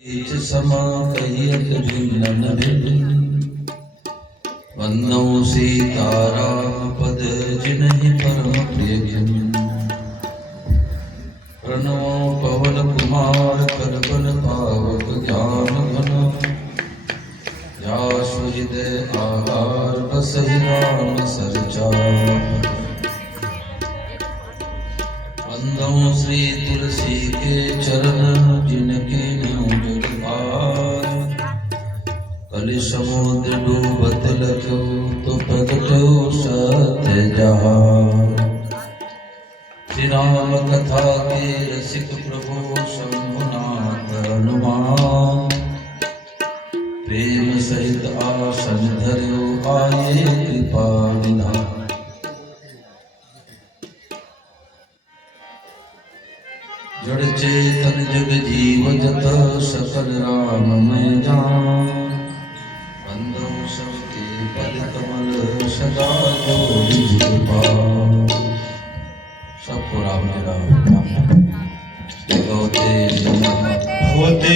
समा कहियत भिन्न वंदौ सीताराम पद जिन्हि परम प्रिय प्रणवो पवन कुमार कलबल पावक ज्ञान घन व्यास हृदय आधार बसहि राम सरचार वंदौ श्री तुलसी के चरण जिनके कलि समुद्र डूबत लखो तो प्रगटो सत्य जहार। श्री राम कथा के रसिक प्रभु शंभुनाथ हनुमान प्रेम सहित आसन धर्यो आये कृपा निधान। जड़ चेतन जग जीव जत सकल राममय जान बंदो सबके पद कमल सदा जोड़ि पार। सबको राम ने राम भगवते नमः भगवते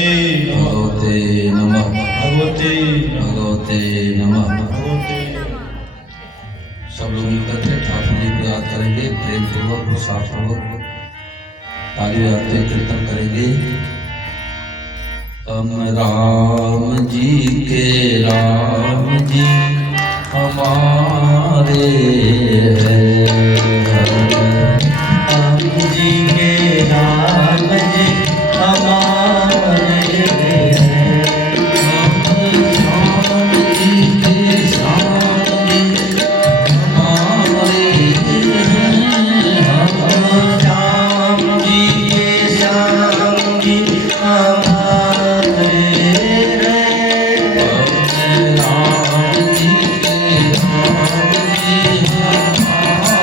भगवते नमः भगवते भगवते नमः भगवते। सब लोग मिलकर के ठाकुर जी को याद करेंगे, प्रेम पूर्वक उत्साह पूर्वक ताली बजाते कीर्तन करेंगे। हम राम जी के राम जी हमारे हैं, राम जी के राम जी हमारे हैं, राम जी के राम जी हमारे हैं, राम जी के राम जी हमारे हैं।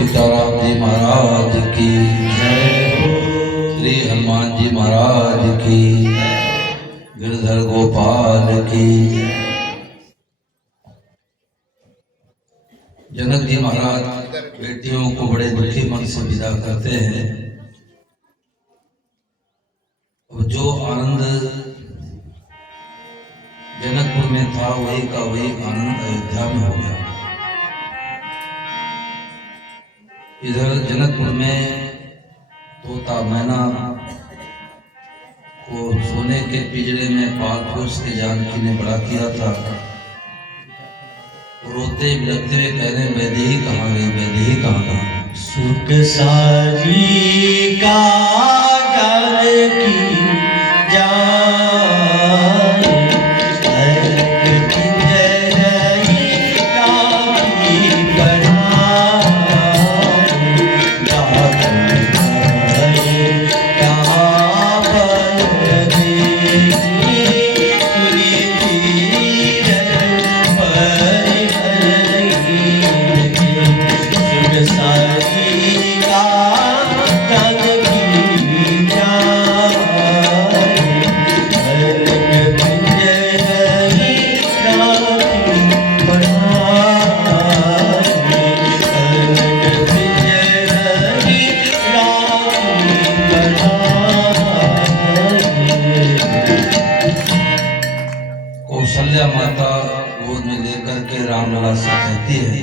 सीताराम जी महाराज की जय हो, श्री हनुमान जी महाराज की, गिरधर गोपाल की। जनक जी महाराज बेटियों को बड़े दुखी मन से विदा करते हैं। और जो आनंद जनकपुर में था वही का वही आनंद अयोध्या में हो गया। इधर जनकपुर में तोता मैना को सोने के पिंजरे में पाल पोस के जानकी ने बड़ा किया था। रोते बिलखते हुए कह रहे वैदेही कहाँ गई, वैदेही कहाँ गई। सुख सारी का की कौशल्या माता गोद में लेकर के रामलला से कहती है,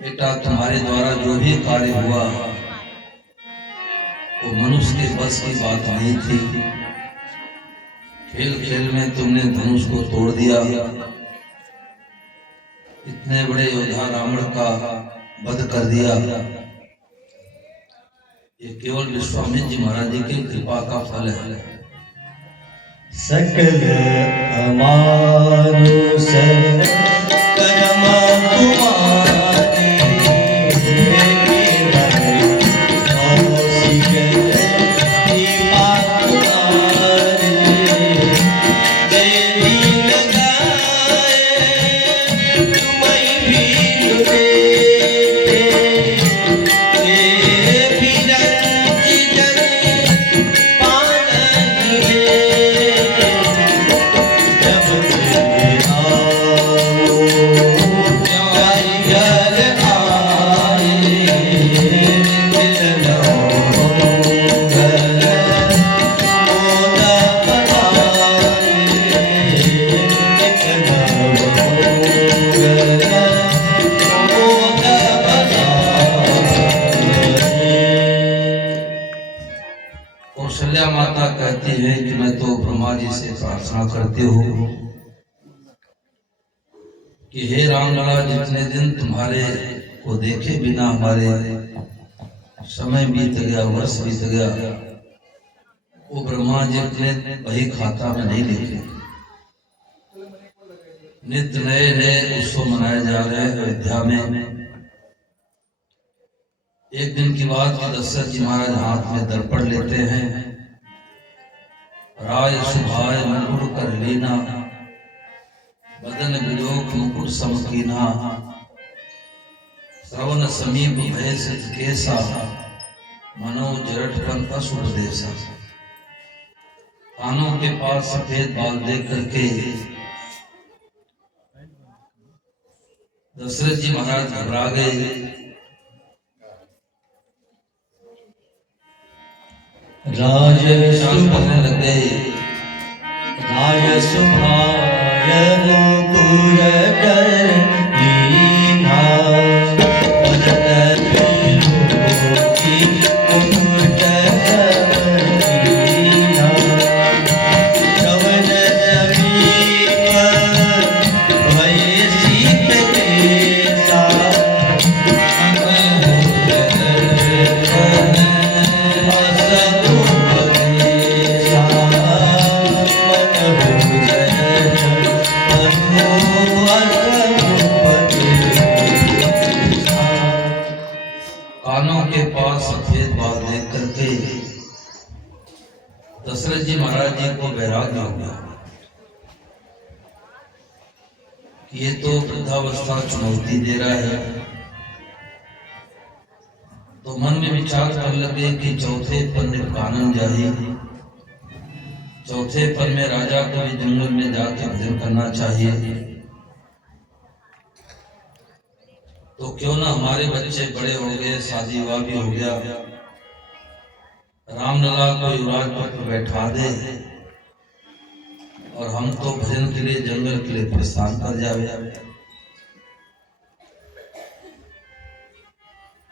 बेटा तुम्हारे द्वारा जो भी कार्य हुआ वो मनुष्य के बस की बात नहीं थी। खेल खेल में तुमने धनुष को तोड़ दिया, इतने बड़े योद्धा रावण का वध कर दिया। ये केवल विश्वामित्र जी महाराज जी की कृपा का फल है। सकल अमानुष कर्म तुम्हारे कौशल्या माता कहती है कि मैं तो ब्रह्मा जी से प्रार्थना करती हूँ कि हे रामलला, जितने दिन तुम्हारे को देखे बिना हमारे समय बीत गया, वर्ष बीत गया, वो ब्रह्मा जी अपने बही खाता में नहीं लिखे। नित्य नए नए उत्सव मनाए जा रहे हैं अयोध्या में। एक दिन की बात कि दशरथ जी महाराज हाथ में दर्पण लेते हैं, राय सुभाय मुकुट कर लीना, बदन विलोक मुकुट समकीना, श्रवण समीप भय सिद्ध केसा, मनो जरठ पंथ सुपदेशा। कानों के पास सफेद बाल देख करके दशरथ जी महाराज घबरा गए। राजसुभाय लगे मुकुर कर लीना, बदन विलोकी मुकुट कर लीना, श्रवण समीप भय सिद्ध केसा, कानों के पास सफेद बाल देख करके दशरथ जी महाराज जी को वैराग्य हो गया कि ये तो वृद्धावस्था चुनौती दे रहा है। तो मन में विचार कर लगे कि चौथे पर निपकानन जाही, चौथे पर में राजा को भी जंगल में जाके भजन करना चाहिए। तो क्यों ना हमारे बच्चे बड़े हो गए, शादी विवाह भी हो गया, रामलला को युवराज पर बैठा दे और हम तो भजन के लिए जंगल के लिए प्रस्थान कर जावे।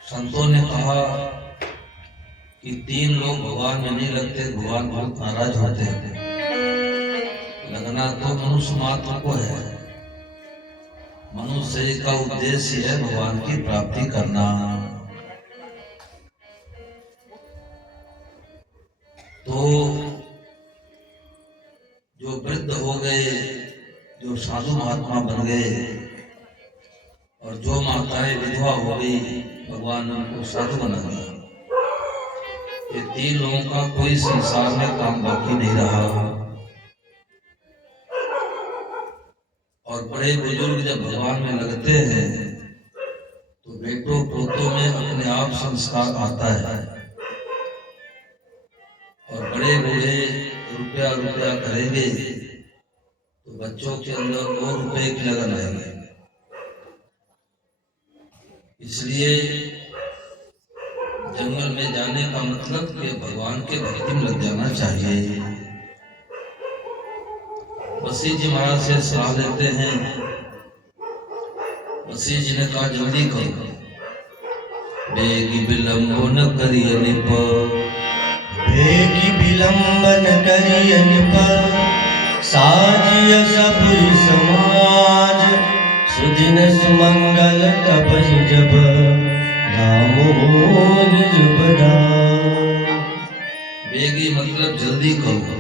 संतों ने कहा कि 3 लोग भगवान में नहीं लगते, भगवान बहुत नाराज होते हैं। लगना तो मनुष्य मात्र को है, मनुष्य का उद्देश्य है भगवान की प्राप्ति करना। तो जो वृद्ध हो गए, जो साधु महात्मा बन गए और जो माताएं विधवा हो गई, भगवान ने उनको साधु बना दिया। ये 3 लोगों का कोई संसार में काम बाकी नहीं रहा। और बड़े बुजुर्ग जब भगवान में लगते हैं तो बेटों पोतों में अपने आप संस्कार आता है। और बड़े बूढ़े रुपया रुपया करेंगे तो बच्चों के अंदर 2 रुपए की लगन रहेगी। इसलिए जंगल में जाने का मतलब कि भगवान के भक्ति में लग जाना चाहिए। वशिष्ठ जी महाराज से सलाह लेते हैं। वशिष्ठ जी ने कहा जल्दी करो, बेगी विलंब न करिए निप, बेगी विलंब न करिए निप, साजिय सब समाज, सुदिन सुमंगल तपहि जब, दामोदर जुबदा। बेगी मतलब जल्दी करो।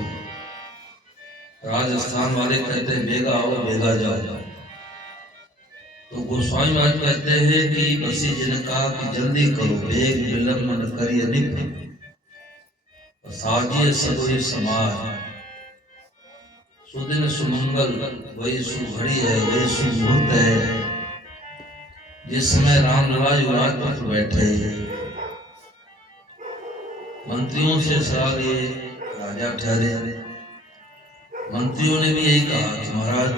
राजस्थान वाले कहते हैं बेगा आओ बेगा जाओ। तो गोस्वामी महाराज कहते हैं कि वशिष्ठ जी ने कहा कि जल्दी करो, बेग विलंब न करिए निप, साजिए सदोई समाज, सुदिन सुमंगल, वही सुघड़ी है, वही सुमुहूर्त है जिसमें रामलला युवराज पर बैठे। मंत्रियों से सलाह लिए राजा ठहरे। मंत्रियों ने भी यही कहा कि महाराज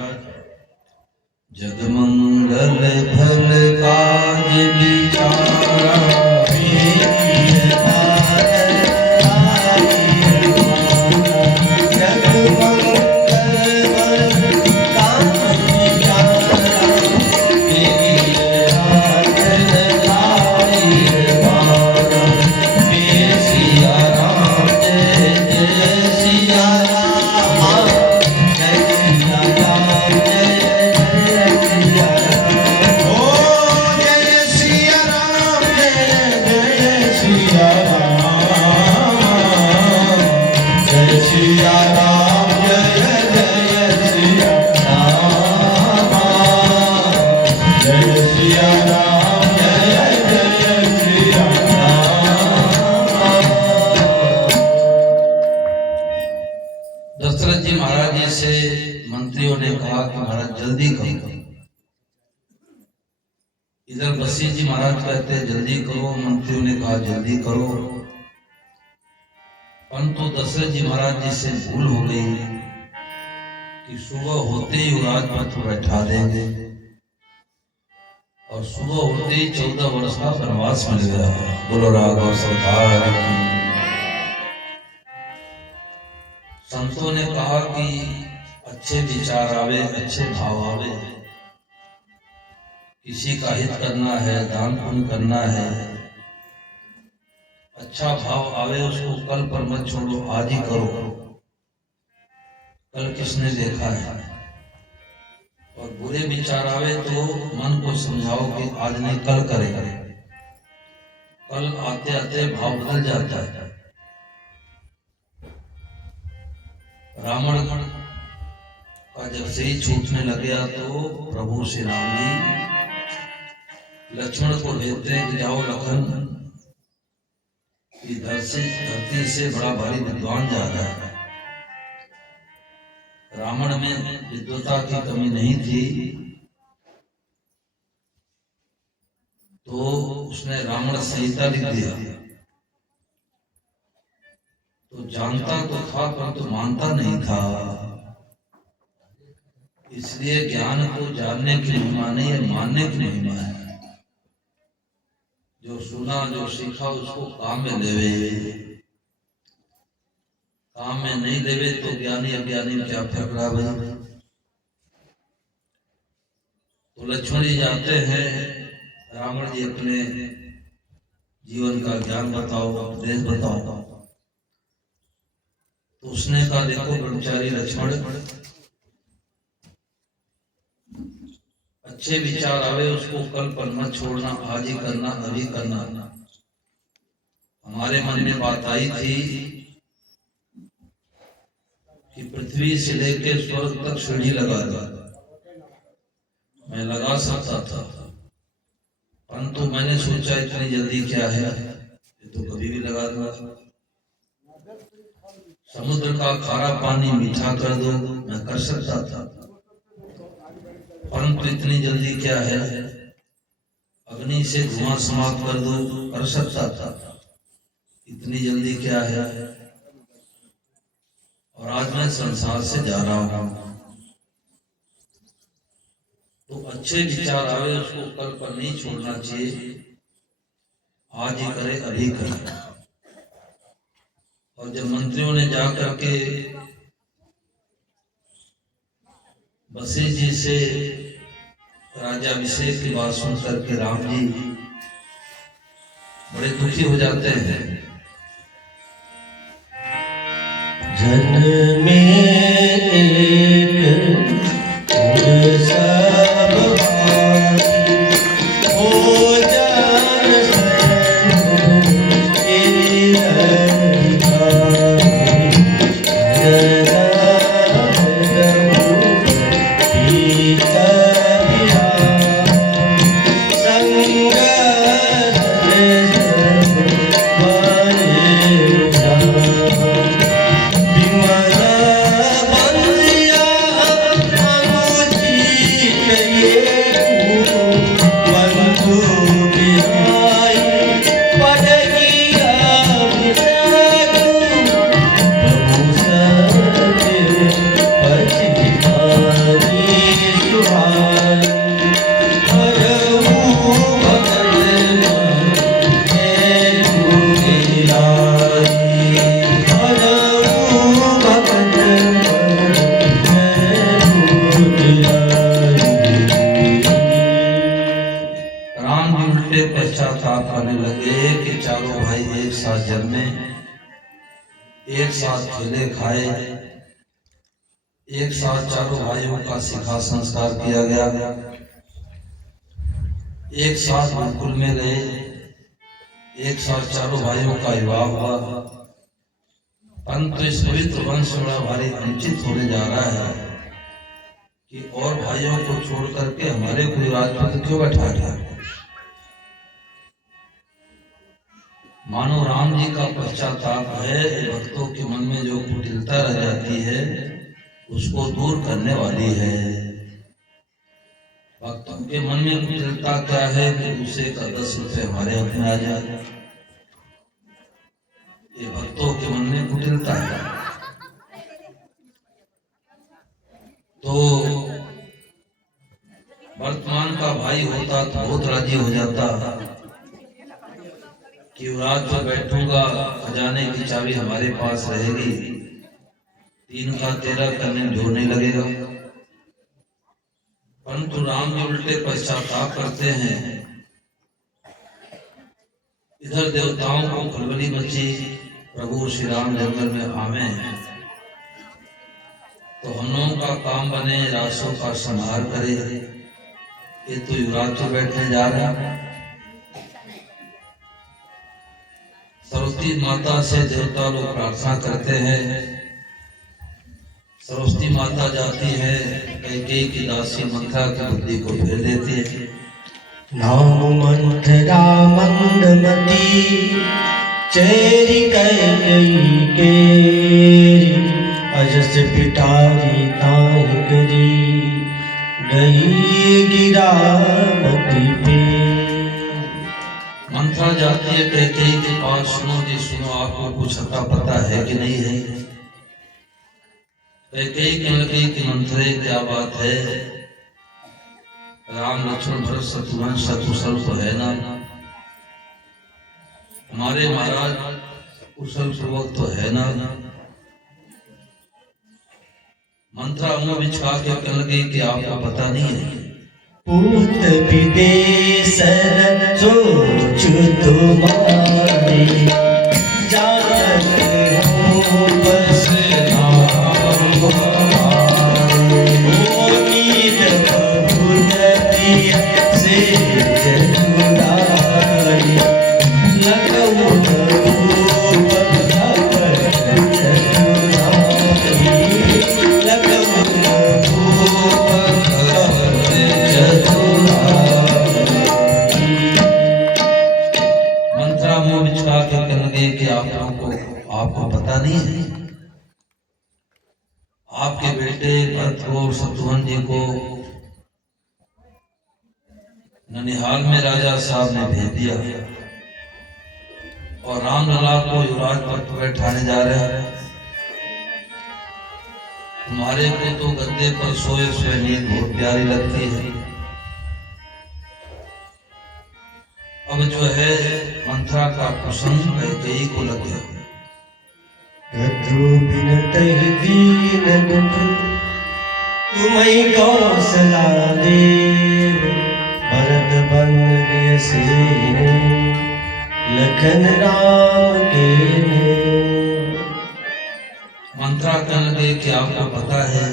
जगमंगल भल काज विचारा, दशरथ जी महाराज जी से मंत्रियों ने कहा कि महाराज जल्दी करो। इधर वशिष्ठ जी महाराज कहते हैं जल्दी करो, मंत्रियों ने कहा जल्दी करो। परंतु दशरथ जी महाराज जी से भूल हो गई कि सुबह होते ही राजपथ पर बैठा देंगे और सुबह होते ही 14 वर्ष का वनवास मिल गया। बोलो राघव सरकार की। संतों ने कहा कि अच्छे विचार आवे, अच्छे भाव आवे, किसी का हित करना है, दान पुण्य करना है, अच्छा भाव आवे, उसको कल पर मत छोड़ो, आज ही करो। कल किसने देखा है। और बुरे विचार आवे तो मन को समझाओ कि आज नहीं कल करे। कल आते आते भाव बदल जाता है। रावण का जब से ही छूटने लग गया तो प्रभु श्री राम जी लक्ष्मण को भेजते हैं कि जाओ लखन, धरती से बड़ा भारी विद्वान जा रहा है। रावण में विद्वता की कमी नहीं थी, तो उसने रावण संहिता लिख दिया। तो जानता तो था परंतु मानता नहीं था। इसलिए ज्ञान को जानने की महिमा नहीं है, मानने की महिमा है। जो सुना जो सीखा उसको काम में लेवे, काम में नहीं लेवे तो ज्ञानी अज्ञानी में क्या फर्क रहा भाई। तो लक्ष्मण जी जाते हैं, रावण जी अपने जीवन का ज्ञान बताओ, उपदेश बताओ। तो उसने कहा देखो ब्रह्मचारी लक्ष्मण, अच्छे विचार आवे उसको कल पर मत छोड़ना, आज ही करना, अभी करना। हमारे मन में बात आई थी कि पृथ्वी से लेकर स्वर्ग तक सीढ़ी लगा दो। मैं लगा सकता था, परंतु मैंने सोचा इतनी जल्दी क्या है, ये तो कभी भी लगा दूंगा। समुद्र का खारा पानी मीठा कर दो, मैं कर सकता था, परंतु इतनी जल्दी क्या है। अग्नि से धुआं समाप्त कर दो, कर सकता था, इतनी जल्दी क्या है। और आज मैं संसार से जा रहा हूं। तो अच्छे विचार आवे उसको कल पर नहीं छोड़ना चाहिए, आज ही करे, अभी करे। और जब मंत्रियों ने जाकर के बसी जी से राज्याभिषेक की बात सुन करके राम जी बड़े दुखी हो जाते हैं। जन में एक सब भाई हो जान एक साथ खेले खाए, एक साथ चारों भाइयों का सिखा संस्कार किया गया, एक साथ गुरुकुल में रहे, एक साथ चारों भाइयों का विवाह हुआ। परंतु इस पवित्र वंश बड़ा भारी वंचित होने जा रहा है कि और भाइयों को छोड़ करके हमारे कोई राजपद क्यों बैठा गया। मानो राम जी का पश्चाताप है, भक्तों के मन में जो कुटिलता रह जाती है उसको दूर करने वाली है। भक्तों के मन में कुटिलता क्या है कि उसे का 10 रुपए हमारे हाथ में आ जाए, ये भक्तों के मन में कुटिलता है। तो वर्तमान का भाई होता तो बहुत राजी हो जाता कि रात पर बैठूंगा, खजाने की चाबी हमारे पास रहेगी, 3 का 13 करने में जोर नहीं लगेगा। परंतु राम जी उल्टे पश्चाताप करते हैं। इधर देवताओं को खलबली मची, प्रभु श्री राम जंगल में आवे तो हम लोगों का काम बने, रासों का संहार करे। ये तो युवराज पर बैठने जा रहा है। सरस्वती माता से देवता लोग प्रार्थना करते हैं। सरस्वती माता जाती है, कैकेयी की दासी मंत्रा की बुद्धि को फेर देती है। नाम मंथरा मंदमती चेरी कैकेयी केरी, अजस पिटारी ताई करी, गई गिरा मती पे। मंत्रा जाती है कैकेयी के पास, सुनो जी सुनो, आपको कुछ अता पता है कि नहीं है? कैकेयी कहने लगी कि मंत्रे क्या बात है, राम लक्ष्मण भरत शत्रुघ्न सकुशल तो है ना? हमारे महाराज कुशल पूर्वक तो है ना? मंत्रा मुंह बिछा के कहने लगी कि आपको पता नहीं है। पूत विदेशन सोच तुम्हारे, जानत हो बस नाम हमारे। उम्मीद बहुत प्रिय से जुड़ाई, लगऊ धूप धपट चतुराई, लगऊ धूप मंत्रा मुंह बिछा के कहने लगे कि आपको पता नहीं है, आपके बेटे भरत को शत्रुघ्न जी को ननिहाल में राजा साहब ने भेज दिया और रामलला को युवराज पद पर बैठाने जा रहे हैं। तुम्हारे को तो गद्दे पर सोए सोए नींद बहुत प्यारी लगती है। अब जो है मंत्रा का प्रसंग कैकेयी को लग गया। गद्रु बिनत ही दीन दुख, तुम्हीं कौशला देव। भरत बन गए सेने, लखन राम के ने। मंत्रा कहने लगे कि आपको पता है,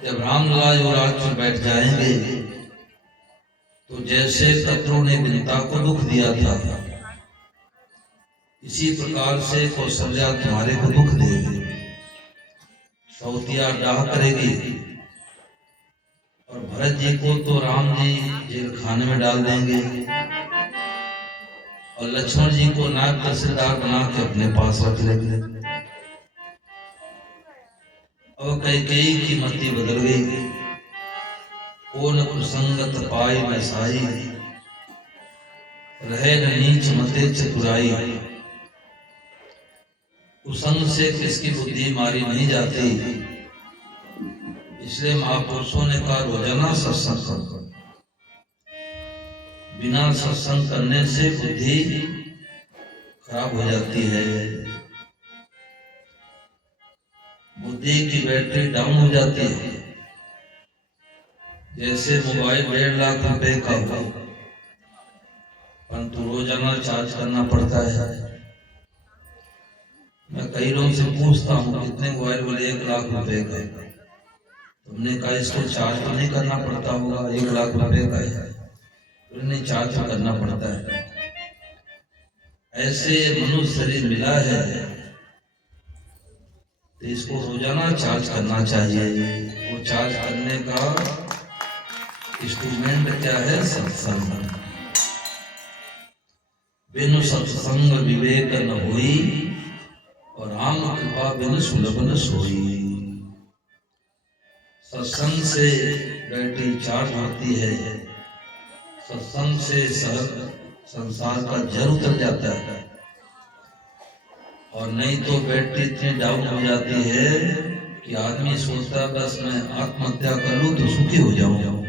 जब रामलला युवराज पर बैठ जाएंगे तो जैसे कद्रु ने विनीता को दुख दिया था, इसी प्रकार से कौशल्या तुम्हारे को दुख देगी, सौतिया डाह करेगी और भरत जी को तो राम जी जेल खाने में डाल देंगे और लक्ष्मण जी को नायब तहसीलदार बना के अपने पास रख लेंगे। अब कैकेयी की मति बदल गई। कौन कुसंगत पाई न साई, रहे न नीच मते चतुराई। कुसंग से किसकी बुद्धि मारी नहीं जाती, इसलिए महापुरुषों ने कहा रोजाना सत्संग करो। बिना सत्संग करने से बुद्धि खराब हो जाती है, बुद्धि की बैटरी डाउन हो जाती है। जैसे मोबाइल 1.5 लाख रुपए का हो, परंतु रोजाना चार्ज करना पड़ता है। मैं कई लोगों से पूछता हूँ कितने मोबाइल बोले 1 लाख रुपए का। तुमने कहा इसको चार्ज तो नहीं करना पड़ता होगा, 1 लाख रुपए का है, नहीं चार्ज करना पड़ता है। ऐसे मनुष्य शरीर मिला है तो इसको रोजाना चार्ज करना चाहिए। वो चार्ज करने का इंस्ट्रूमेंट क्या है? सत्संग। बिनु सत्संग विवेक न होई, और राम कृपा बिनु सुलभ न सोई। सत्संग से बैटरी चार्ज होती है, सत्संग से संसार का जर उतर जाता है, और नहीं तो बैटरी इतनी डाउन हो जाती है कि आदमी सोचता है बस मैं आत्महत्या कर लूं तो सुखी हो जाऊं।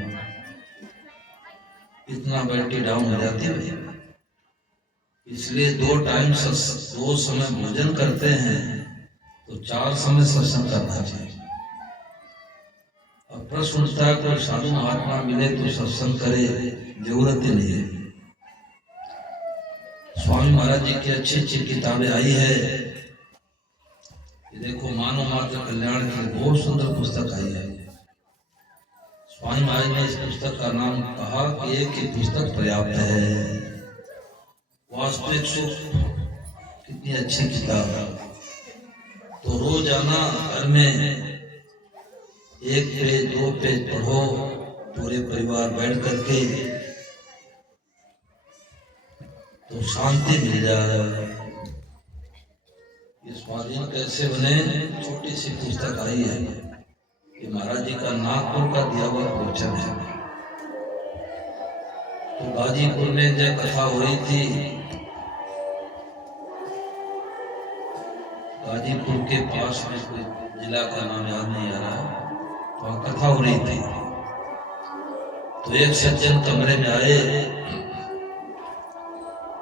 इतना बैटरी डाउन हो जाती है। इसलिए 2 समय भोजन करते हैं तो 4 समय सत्संग करना चाहिए। अब प्रश्न उठता है कोई साधु महात्मा मिले तो सत्संग करे, जरूरत ही नहीं है। स्वामी महाराज जी की अच्छी अच्छी किताबें आई है। ये देखो मानव मात्र कल्याण की बहुत सुंदर पुस्तक आई है। स्वामी महाराज ने इस पुस्तक का नाम कहा कि एक ही पुस्तक पर्याप्त है। वास्तविक सुख कितनी अच्छी किताब है। तो रोजाना घर में 1 पेज 2 पेज पढ़ो, पूरे परिवार बैठ करके, तो शांति मिल जाए। ये स्वाधीन कैसे बने, छोटी सी पुस्तक आई है। ये महाराज जी का नागपुर का दिया हुआ प्रवचन है। तो गाजीपुर में जब कथा हो रही थी, गाजीपुर के पास में कोई जिला का नाम याद नहीं आ रहा, वहाँ कथा हो रही थी। तो एक सज्जन कमरे में आए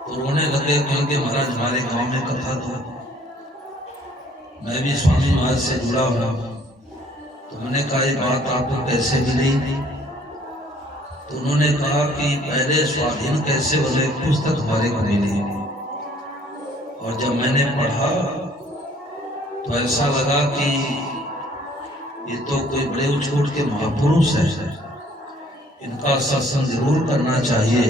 तो रोने लगे, कह के महाराज हमारे गांव में कथा तो मैं भी स्वामी महाराज से जुड़ा हूँ। तो मैंने कहा ये बात आपको कैसे मिली? तो उन्होंने कहा कि पहले स्वाधीन कैसे बोले पुस्तक हमारे को मिली, और जब मैंने पढ़ा तो ऐसा लगा कि ये तो कोई बड़े उछूट के महापुरुष है, इनका सत्संग जरूर करना चाहिए।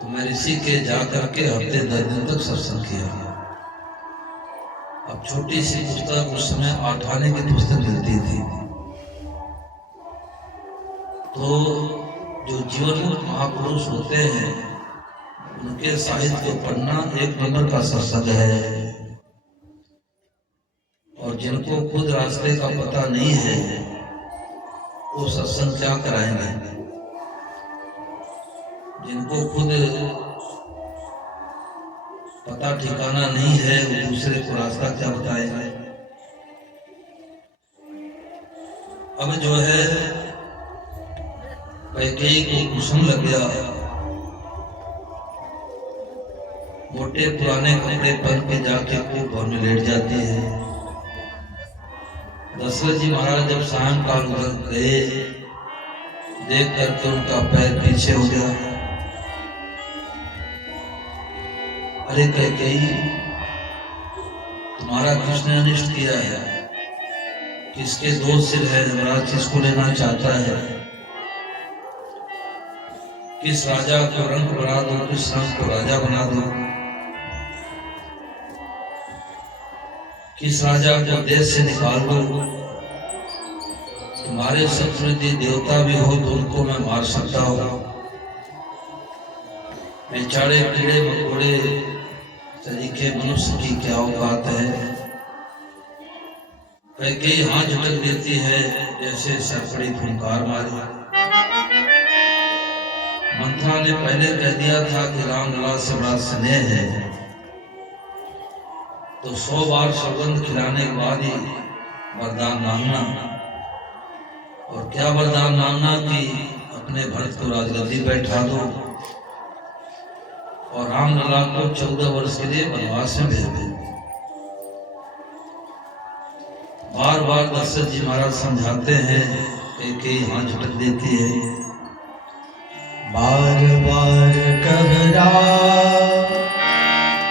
तो मैं ऋषि के जाकर के हफ्ते 10 दिन तक सत्संग किया। अब छोटी सी पुस्तक, उस समय 8 आने की पुस्तक मिलती थी। तो जो जीवनमुक्त महापुरुष होते हैं उनके साहित्य को पढ़ना एक नंबर का सत्संग है। और जिनको खुद रास्ते का पता नहीं है वो सत्संग क्या कराएंगे? जिनको खुद पता ठिकाना नहीं है वो दूसरे को रास्ता क्या बताएंगे? अब जो है कैकेयी को कुसुम लग गया, मोटे पुराने कपड़े पहन के जाके खूब भवन में लेट जाती है। दशरथ जी महाराज जब सायंकाल उधर गए, देख करके उनका पैर पीछे हो गया। अरे कैकेयी, तुम्हारा किसने अनिष्ट किया है? किसके 2 सिर है? यमराज किसको लेना चाहता है? किस राजा को रंग बना दो, किस रंग को राजा बना दो, किस राजा को देश से निकाल दो। तुम्हारे संस्कृति देवता भी हो तो उनको मैं मार सकता हूं। बेचारे कीड़े मकोड़े तरीके मनुष्य की क्या औकात है? कैकेयी हाथ झटक देती है जैसे सरपड़ी फुंकार मारी। मंथरा ने पहले कह दिया था कि राम लला से बड़ा स्नेह है, तो 100 बार सौगंध खिलाने के बाद ही वरदान मांगना। और क्या वरदान मांगना कि अपने भरत को राजगद्दी बैठा दो और राम लला को 14 वर्ष के लिए वनवास में भेज दे। बार बार दशरथ जी महाराज समझाते हैं, कैकेयी हाथ झटक देती है। बार बार कहरा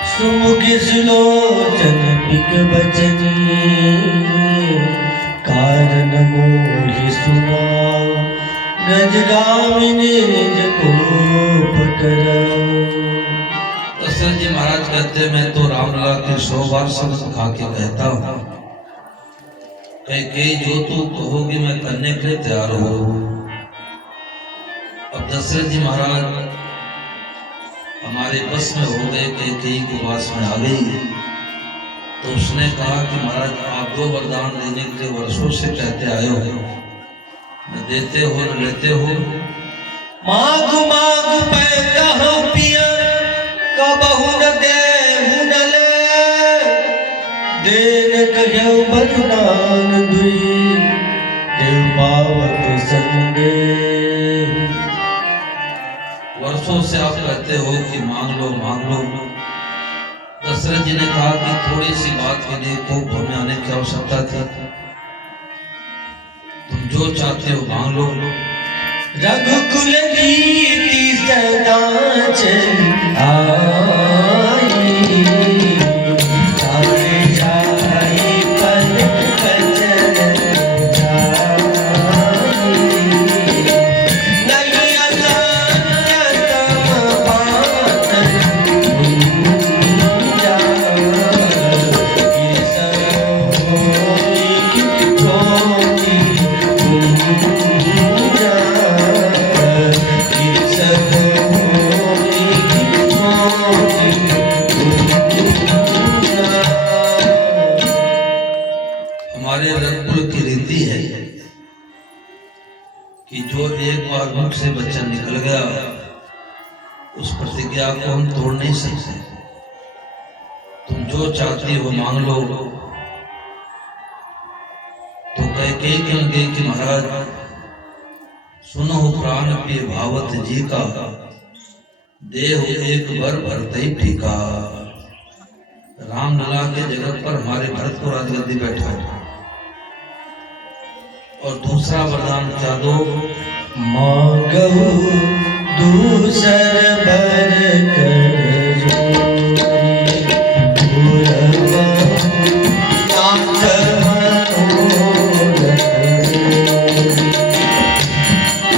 सुमुख सुलोचन पिक बचनी, कारण मोहि सुनाओ ब्रजगामिनी निज कोप करौ। दशरथ जी महाराज कहते मैं तो रामलला के 100 बार शब्द खा के कहता हूँ, कैकेयी जो तू कहोगी मैं करने के लिए तैयार हूँ। अब दशरथ जी महाराज हमारे बस में हो गए, कैकेयी को वास में आ गई। तो उसने कहा कि महाराज आप जो वरदान देने के लिए वर्षों से कहते आए हो, न देते हो न लेते हो। माग माग पै कहो पिया, कबहु न देहु न ले। देन कहो बरदान दुई, देव पावत संदेह। वर्षों से आप कहते हो कि मांग लो मांग लो। दशरथ जी ने कहा कि थोड़ी सी बात के लिए कोप होने आने की आवश्यकता थी, तुम जो चाहते हो मांग लो। रघुकुल नीति सदा चली आई, तारे जाई पद कचन जाई। नहीं असान्य तम पातन गुंजा, ये सरोई कोटि गुंजा। ये सरोई उस प्रतिज्ञा को हम तोड़ नहीं सकते। तुम जो चाहती हो मांग लो। तो कैकेयी कहने लगे कि महाराज सुनो प्राण प्रिय भावत जी का, देह एक बार भरते ही फीका। रामलला के जगत पर हमारे भरत को राजगद्दी बैठा है। और दूसरा वरदान क्या दो? मांगो दूसर बर कर जोरी, पूरब नाथ मनोरथ मोरी।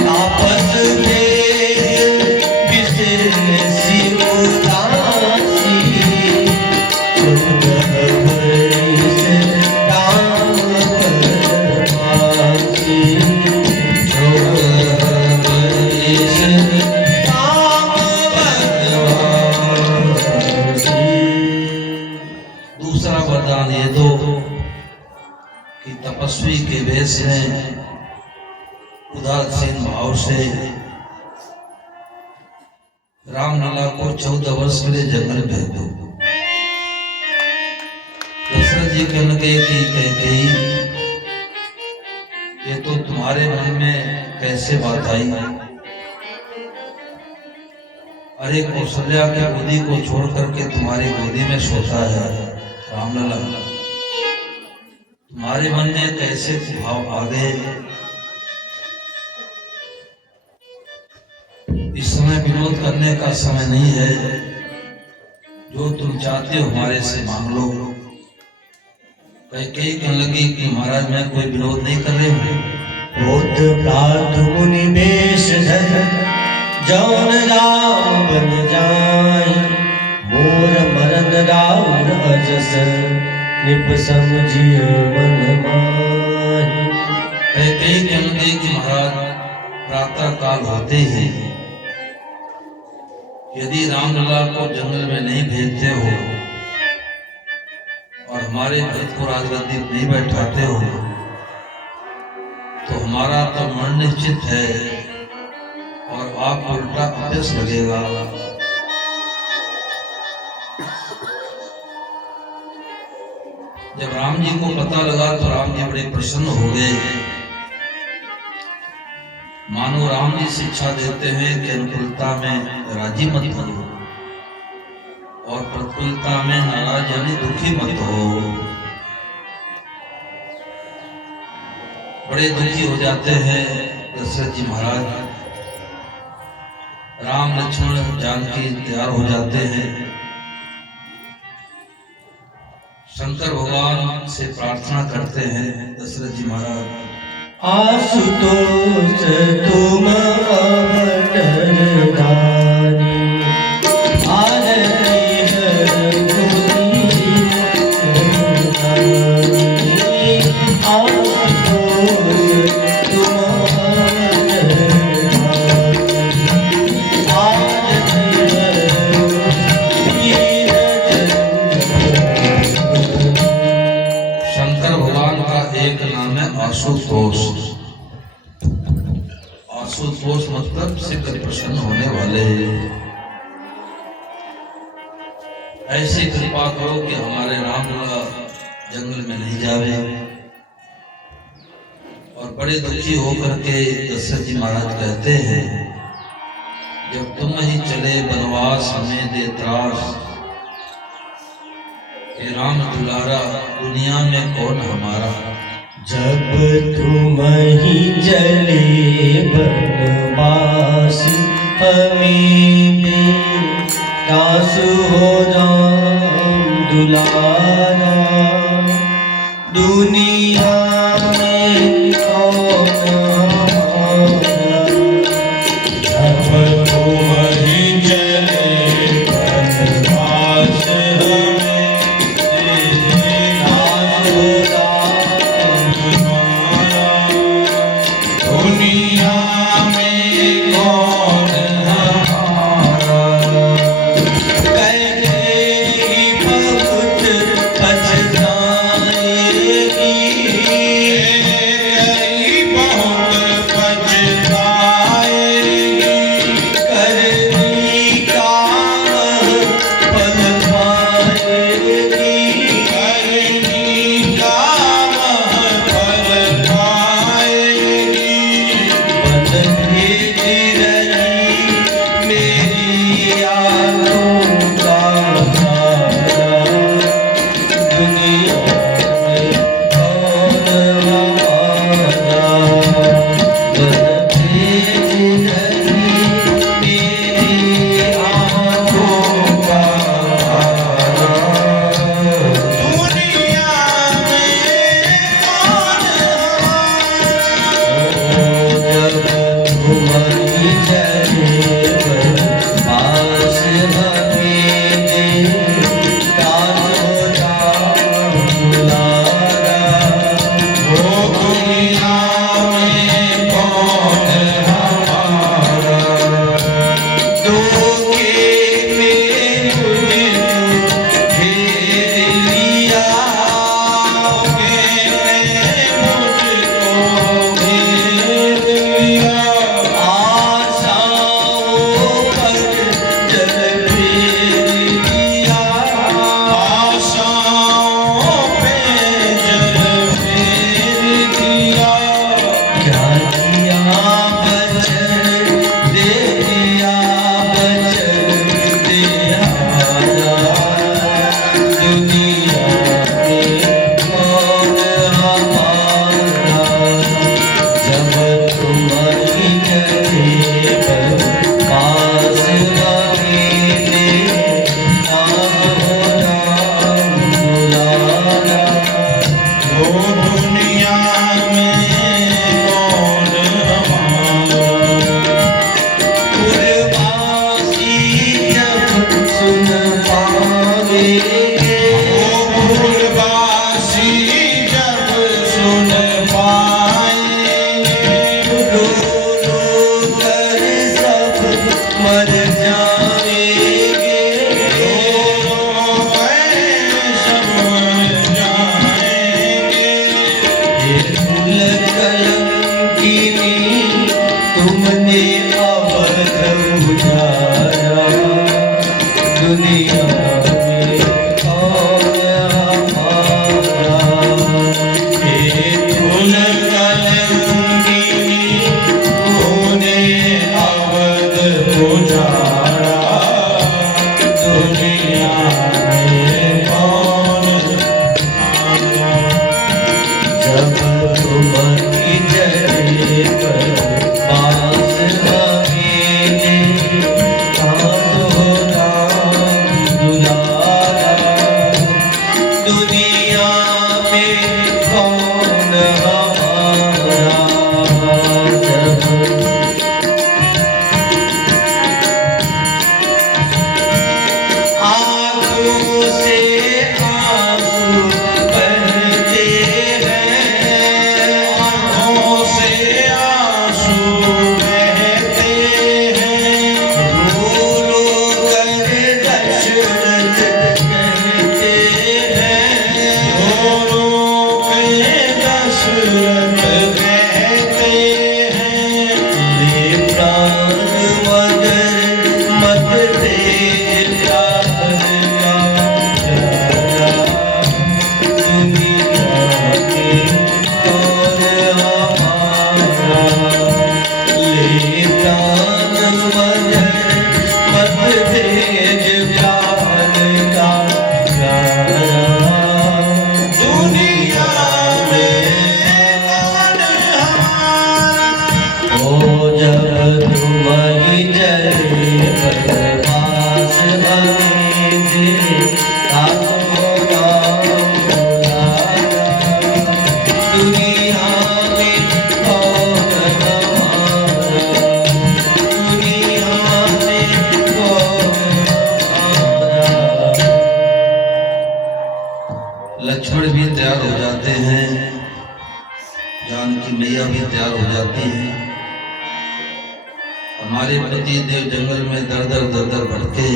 तापस भेद विशेषि उदासी, सुनह वरिस राम परमासी। दूसरा वरदान ये दो कि तपस्वी के वेश में उदासीन भाव से रामलला को 14 वर्ष के लिए जंगल भेज दो। दशरथ जी कहने लगे कि कैकेयी ये तो तुम्हारे मन में कैसे बात आई? अरे कौशल्या की गोदी को छोड़ करके तुम्हारी गोदी में सोता है रामलला, तुम्हारे मन में कैसे भाव आ गए? इस समय विनोद करने का समय नहीं है। जो तुम चाहते हो हमारे से मांग लो। कैकेयी कहने लगी कि महाराज मैं कोई विरोध नहीं कर रही हूँ। बोध प्रात मुनि बेश धर, जौन रावण जाई। मोर मरन राउर अजस, निप समझिय मन माही। कैकेयी कहने लगी कि महाराज प्रातः काल होते ही यदि रामलला को जंगल में नहीं भेजते हो और हमारे भरत को राजगद्दी नहीं बैठाते हो तो हमारा तो मरण निश्चित है और आप उल्टा अभ्यस लगेगा। जब राम जी को पता लगा तो राम जी बड़े प्रसन्न हो गए। मानो राम जी शिक्षा देते हैं कि अनुकूलता में राजी मत बनो और प्रतिकूलता में नाराज यानी दुखी मत हो। बड़े दुखी हो जाते हैं दशरथ जी महाराज। राम लक्ष्मण जानकी तैयार हो जाते हैं। शंकर भगवान से प्रार्थना करते हैं दशरथ जी महाराज, आशुतोष तुम अवतार दानी, आरती हर गुनी दानी। आशुतोष तुम अवतार दानी, आरती हर। शंकर भगवान का एक नाम है आशुतोष। आशुतोष मतलब शीघ्र प्रसन्न होने वाले। ऐसी कृपा करो कि हमारे रामलला जंगल में नहीं जावे। और बड़े दुखी होकर के दशरथ जी महाराज कहते हैं, जब तुम ही चले बनवास हमें दे त्रास, कि राम दुलारा दुनिया में कौन हमारा। जब तुम ही चले बनवास हमें दे त्रास, हो राम दुलारा दुनिया में कौन हमारा। जब तुम ही चले बनवास कैकेयी बहुत पछताएगी, जाएंगे, सब जाएंगे। ये फूल कलंकिनी तुमने अवध उजारा, दुनिया में कौन हमारा। ये फूल कलंकिनी तुमने अवध उजारा, दुनिया में कौन हमारा। जब तुम्हारी जय पर पास हमें कांधो राम दुलारा, दुनिया में कौन हमारा। जब आंखों से आंसू बहते हैं, आंखों से आंसू बहते हैं। रो रो कर दशरथ कहते हैं, रो रो कर दशरथ कहते हैं। ले प्राण मगर मत तेज प्राण का प्यारा, दुनिया में कौन हमारा। ले प्राण मगर मत तेज प्राण का प्यारा, दुनिया में कौन हमारा। ओ जब तुम्हारी जय पर पास हमें कांधो राम दुलारा, दुनिया में कौन हमारा। दुनिया में कौन हमारा। लक्ष्मण भी तैयार हो जाते हैं, जानकी मैया भी तैयार हो जाती हैं। हमारे पति देव जंगल में दर दर भटके,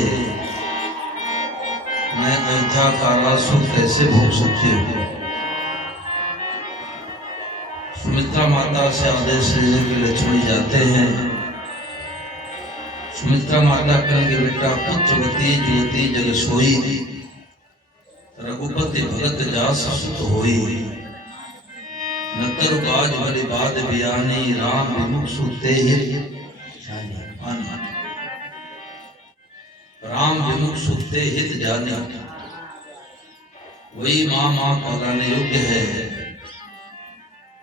मैं अयोध्या का राजसुख कैसे भोग सकती हूँ। सुमित्रा माता से आदेश लेने के लक्ष्मण जाते हैं। सुमित्रा माता कहेंगे बेटा पुत्रवती जुवती जग सोई, रघुपति भगत जास सुत होई। नतर बाज भली बात बियानी, राम विमुख सुते हित जानी। राम विमुख सुते हित जानी, वही माँ कहलाने योग्य है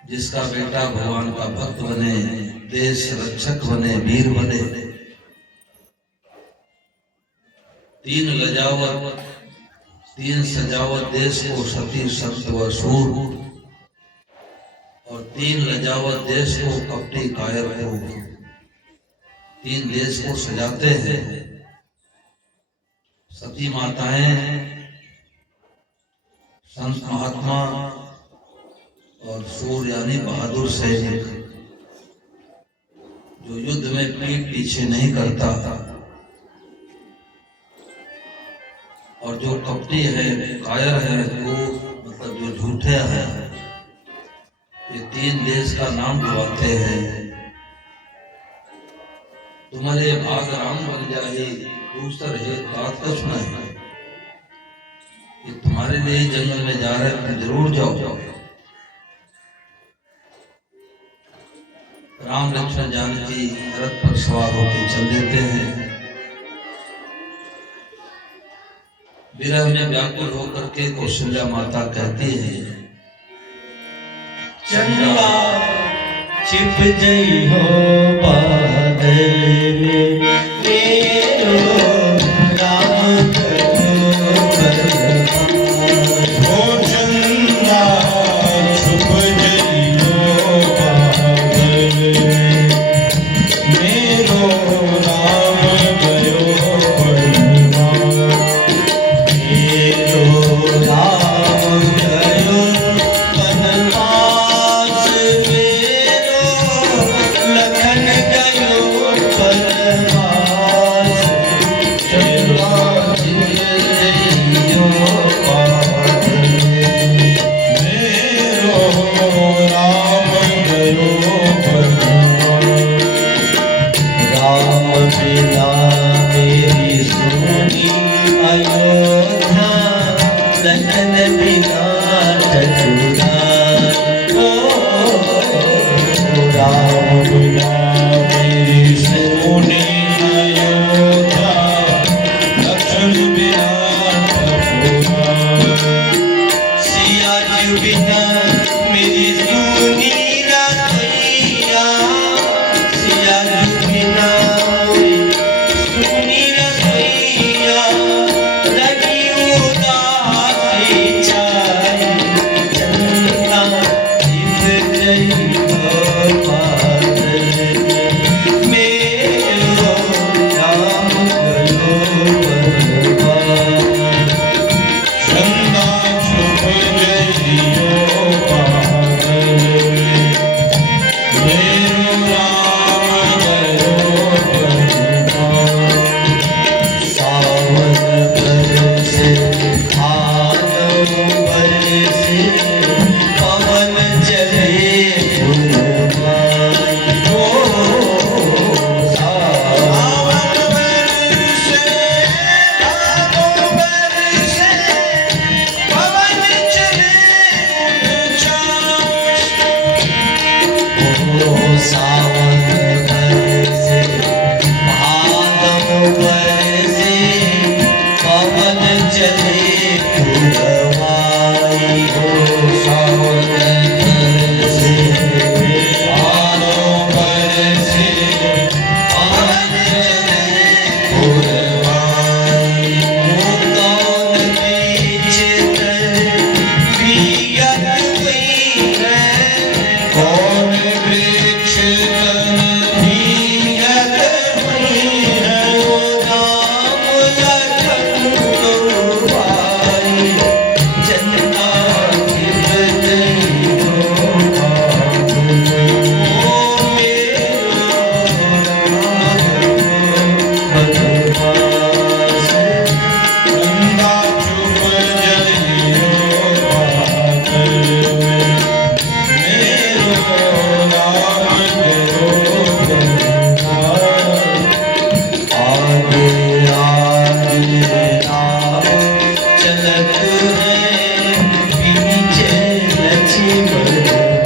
जिसका बेटा भगवान का भक्त बने, देश रक्षक बने, वीर बने। तीन लजावत तीन सजावत देश को सती संत व शूर, और तीन लजावत देश को कपटी कायर को। तीन देश को सजाते हैं। सती माताएं, संत महात्मा और शूर यानी बहादुर सैनिक, जो युद्ध में पीठ पीछे नहीं करता, और जो कपटी है, कायर है, वो मतलब जो झूठे है, ये तीन देश का नाम डुबाते हैं। तुम्हारे भाग राम बन जाए, दूसर है बात का सुना है। ये तुम्हारे लिए जंगल में जा रहे हैं, जरूर जाओ। राम लक्ष्मण जानकी रथ पर सवार होकर चल देते हैं। विरह में व्याकुल होकर के कौशल्या माता कहती है, चंदा छिप जई हो बादल में, मेरो राम करो बरपार। हो चंदा छुप जई हो बादल में, मेरो राम करो बरपार। मेरो राम करो बनवास, मेरो लखन गयो पर बरसे पवन चले पुरवाई हो सावन बरसे आलो बरसे पवन चले पुरवाई कौन बीच तर बियत हुई है कौन वृक्ष तन बियत हुई है वो राम लखन को भाई चंदा की बदली हो ओ मेरो भगवास गंगा चुप जलियो बादल में मेरो राम करो आगे आगे नाव चलत है पीछे लक्ष्मण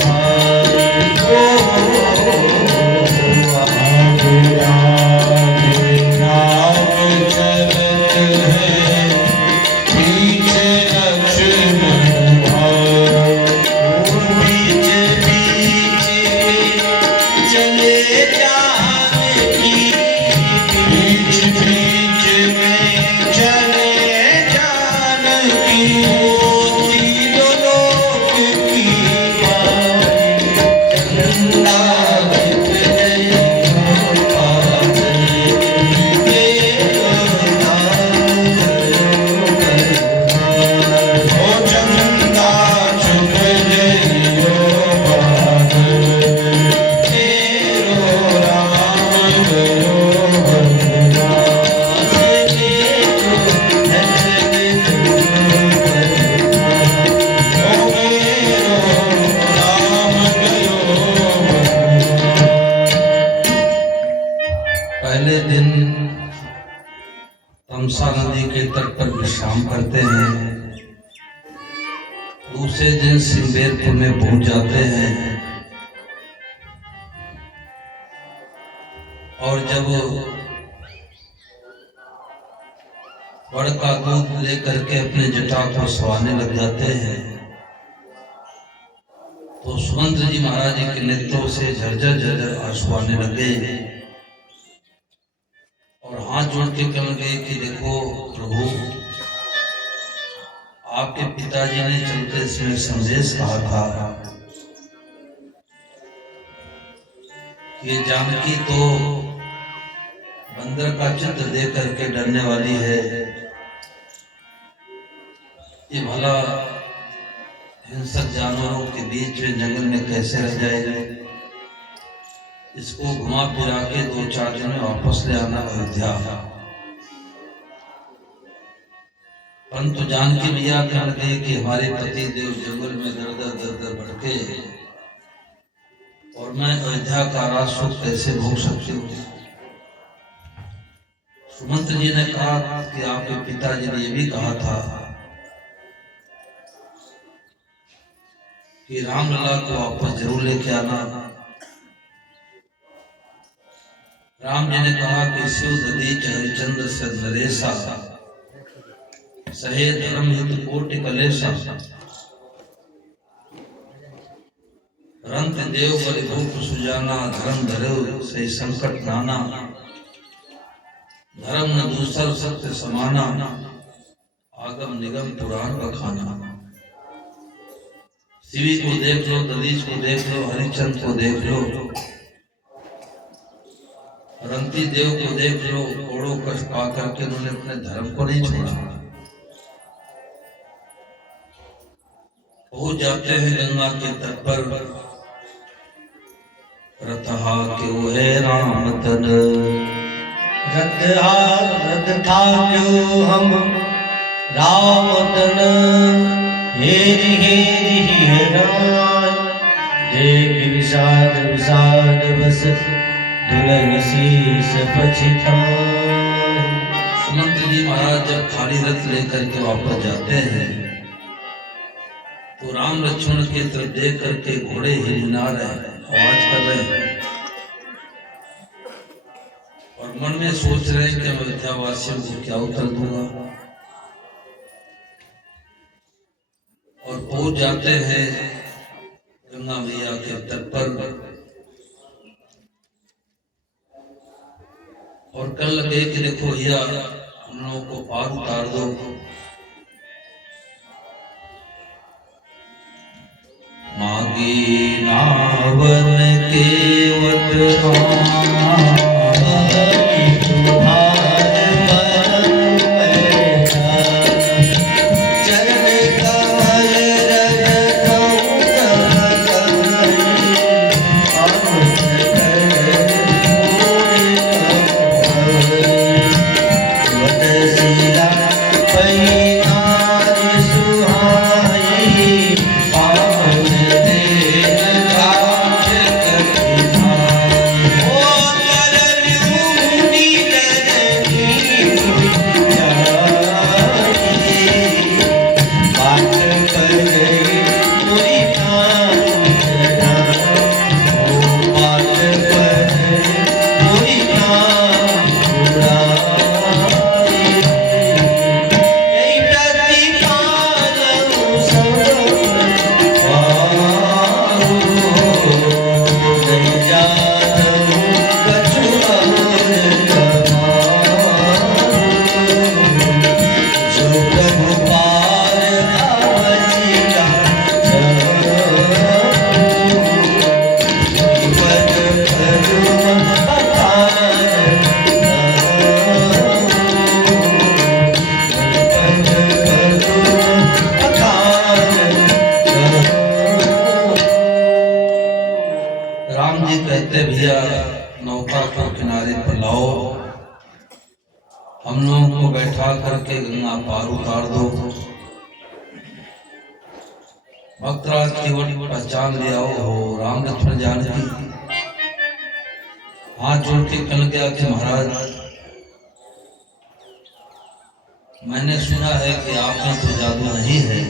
भाई ओ आगे आगे नाव चलत है पीछे लक्ष्मण भाई बीच बीच में चले जानकी बीच बीच में चले जानकी वो तीनों लोक की माई चंदा जित गई हो पागल मेरो नाम ओ चंदा चुप जइयो बादल मेरो राम गयो बनवास मेरो लखन ओ मेरो राम गयो पहले दिन तमसा नदी के तट पर विश्राम करते हैं, दूसरे दिन सिंबेरपुर में पहुंच जाते हैं और जब बड़ का दूध लेकर के अपने जटा को सवारने लग जाते हैं तो सुमंत्र जी महाराज जी के नेत्रों से झरझर झरझर आंसू आने लगे और हाथ जोड़ के कहने लगे कि देखो प्रभु, आपके पिताजी ने चलते समय संदेश कहा था कि जानकी तो बंदर का चित्र देख करके डरने वाली है, ये भला हिंसक जानवरों के बीच में जंगल में कैसे रह जाएगी, इसको घुमा फिरा के 2-4 दिन में वापस ले आना अयोध्या। परंतु जानकी मैया कहने लगे कि हमारे पति देव जंगल में दर दर भटके और मैं अयोध्या का राज सुख कैसे भोग सकती हूँ। सुमंत्र जी ने कहा कि आपके पिताजी ने यह भी कहा था कि रामलला को वापस जरूर लेके आना। राम जी ने कहा कि शिव दधीच हरिचंद्र से नरेशा सहे धर्म हित कोटि कलेशा रंत देव बलि भूप सुजाना धर्म धरेव सही संकट नाना धर्म न दूसर सत्य समाना आगम निगम पुराण बखाना। शिवी को देख लो, दधीच को देख लो, हरिचंद को देख लो, रंती देव को देख लो, कोड़ो कष्ट पा करके उन्होंने अपने धर्म को नहीं छोड़ा। हो जाते हैं गंगा के तट पर, रतहा के वो है राम तन, रथ था क्यों हम राम तन, हेरि हेरि हिरान देख विषाद विषाद बस दुल्हन शीस पछितान। सुमंत्र जी महाराज जब खाली रथ लेकर के वापस जाते हैं तो राम लक्ष्मण की तरफ देख करके घोड़े हिलना रहे, आवाज कर रहे हैं और मन में सोच रहे हैं कि अयोध्यावासियों को क्या उत्तर दूंगा, और पहुंच जाते हैं गंगा मैया के तट पर और कल लगे कि देखो भैया हम लोगों को पार उतार दो। मागी नावन केवट नौका को किनारे पर लाओ, हम लोगों को बैठा करके गंगा पार उतार दो। भक्तराज केवट पहचान लिया हो राम लक्ष्मण जानकी, हाथ जोड़ के कल गया कि महाराज मैंने सुना है कि आप में तो जादू नहीं है,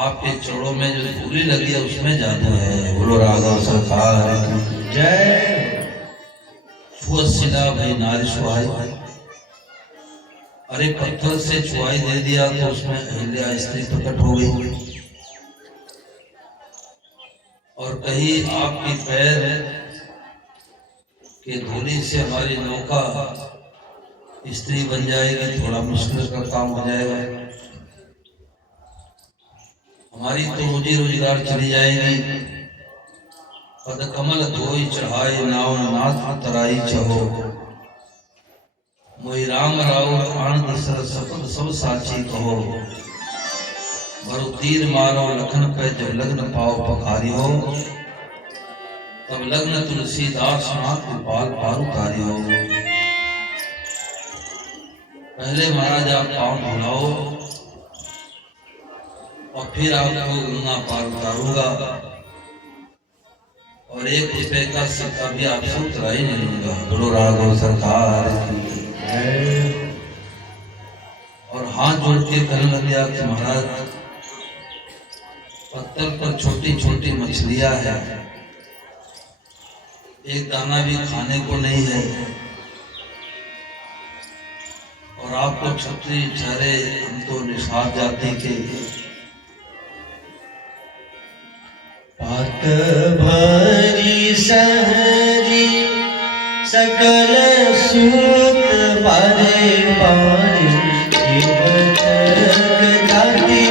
आपके चरणों में जो धूली लगी है उसमें जादू है। बोलो राघव सरकार जय। छुआ भाई नारी सुहाई, अरे पत्थर से छुआई दे दिया तो उसमें अहिल्या स्त्री प्रकट हो गई, और कहीं आपकी पैर के धूली से हमारी नौका स्त्री बन जाएगी, थोड़ा मुश्किल का काम हो जाएगा, हमारी तो रोजी रोजगार चली जाएगी। पद कमल धोई चढ़ाए नाव नाथ तराई चहो, मोहि राम राव आनंद सर सपद सब साची कहो। मरु तीर मारो लखन पे जब लग्न पाओ पखारी हो, तब लग्न तुलसीदास नाथ गोपाल पार उतारी हो। पहले महाराज आप पाँव धुलाओ और फिर आपको गंगा पार उतारूंगा, और 1 रुपए का सिक्का भी आपसे उतरा ही नहीं लूंगा। बोलो राघव सरकार की। और हाथ जोड़ के कहने लगे कि महाराज पत्थर पर छोटी छोटी मछलियां है, एक दाना भी खाने को नहीं है, और आपको छतरी ठहरे, हम तो निषाद जाति के। पात भरी सहरी सकल सूत बारे बारे, जाति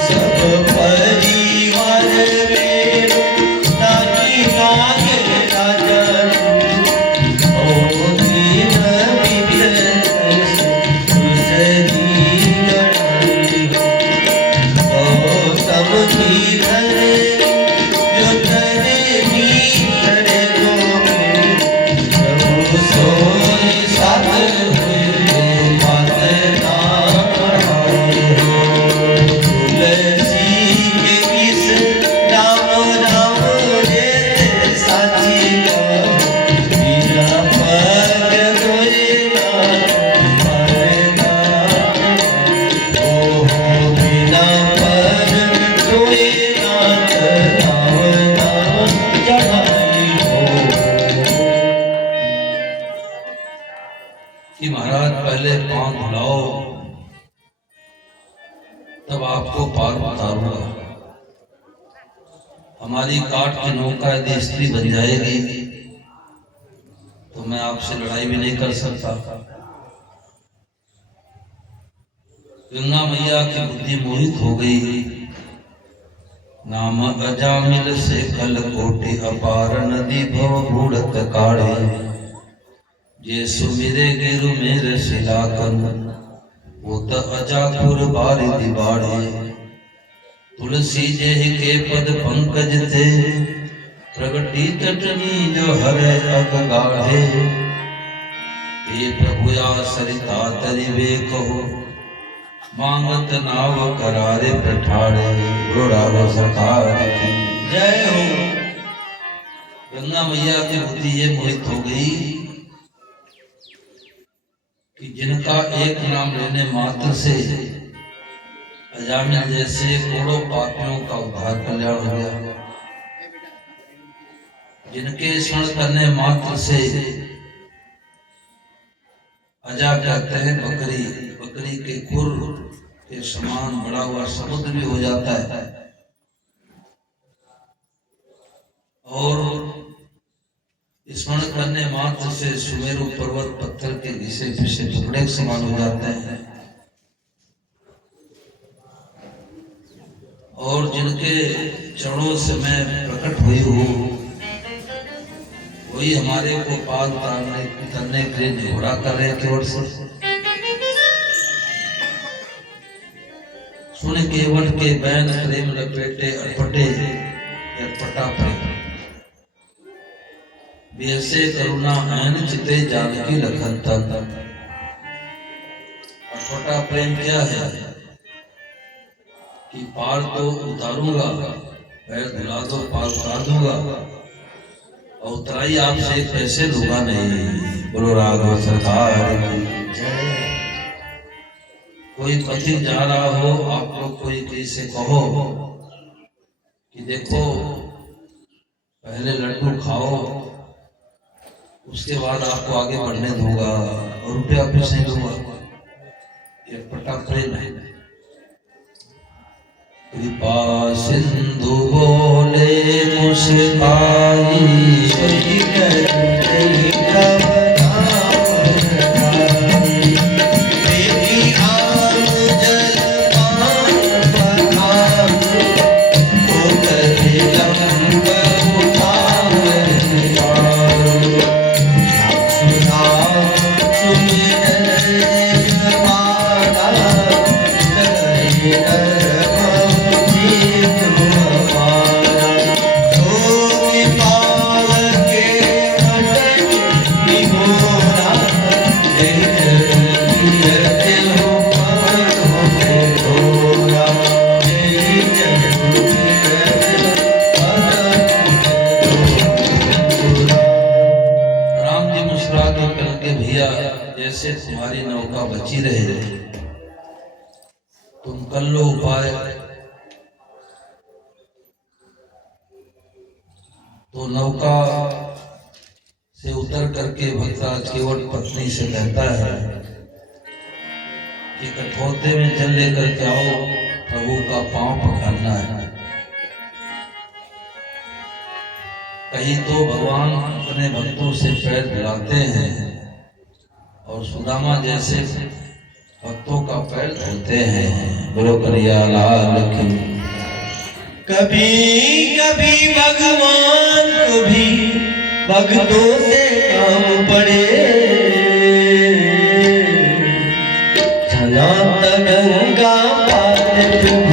सब परिवार में ताकि राजा पहले पांव धुलाओ, तब आपको पार उतारूंगा। हमारी काट की नौका यदि स्त्री बन जाएगी तो मैं आपसे लड़ाई भी नहीं कर सकता। गंगा मैया की बुद्धि मोहित हो गई। नाम अजामिल से कल कोटि अपार नदी भव बूढ़त काढ़े, जे सुमिरे गिरु मेरे शिलाकन उत अजापुर बारिधि बाढ़े। तुलसी जेह के पद पंकज थे, प्रगटी तटनी जो हरे अग गाढ़े। हे प्रभु या सरिता तरिवे कहो, मांगत नाव करारे प्रठाड़े। गुरु राघव सरकार की जय हो। गंगा मैया की बुद्धि ये मोहित हो गई कि जिनका एक नाम लेने मात्र से अजामिल जैसे करोड़ों पापियों का उद्धार कल्याण हो गया, जिनके स्मरण करने मात्र से अजा कहते हैं बकरी, बकरी के खुर के समान बड़ा हुआ समुद्र भी हो जाता है, और स्मरण करने मात्र से सुमेरु पर्वत पत्थर के घिसे पिसे टुकड़े समान हो जाते हैं। और जिनके चरणों से मैं प्रकट हुई हूँ वही हमारे को पाल उतरने के लिए निहोरा कर रहे केवट से। सुन केवट के बैन प्रेम लपेटे अटपटे अटपटा प्रेम, वैसे करुणा ऐन चिते जानकी लखन तक। अटपटा प्रेम क्या है कि पार तो उतारूंगा, पैर धुला दो पार उतार दूंगा, और उतराई आपसे पैसे लूंगा नहीं। बोलो राघव सरकार की जय। कोई पथिक जा रहा हो, आप लोग कोई किसी कहो कि देखो पहले लड्डू खाओ उसके बाद आपको आगे बढ़ने दूंगा और रुपया कुछ नहीं दूंगा, ये पटा प्रेम है। कृपा सिंधु बोले मुस्काई, जैसे तुम्हारी नौका बची रहे, तुम कर लो उपाय। तो नौका से उतर करके भक्तराज केवट पत्नी से कहता है कि कठौते में जल लेकर के आओ, प्रभु का पांव पखारना है। कहीं तो भगवान अपने भक्तों से पैर धुलाते हैं और सुदामा जैसे भक्तों का पैर धोते हैं। बोलो करिया लाल की। कभी कभी भगवान को भी भक्तों से काम पड़े, चला गंगा पार प्रभु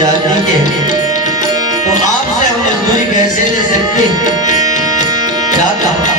जाति के, तो आपसे हम मजदूरी कैसे ले सकते? क्या कहा?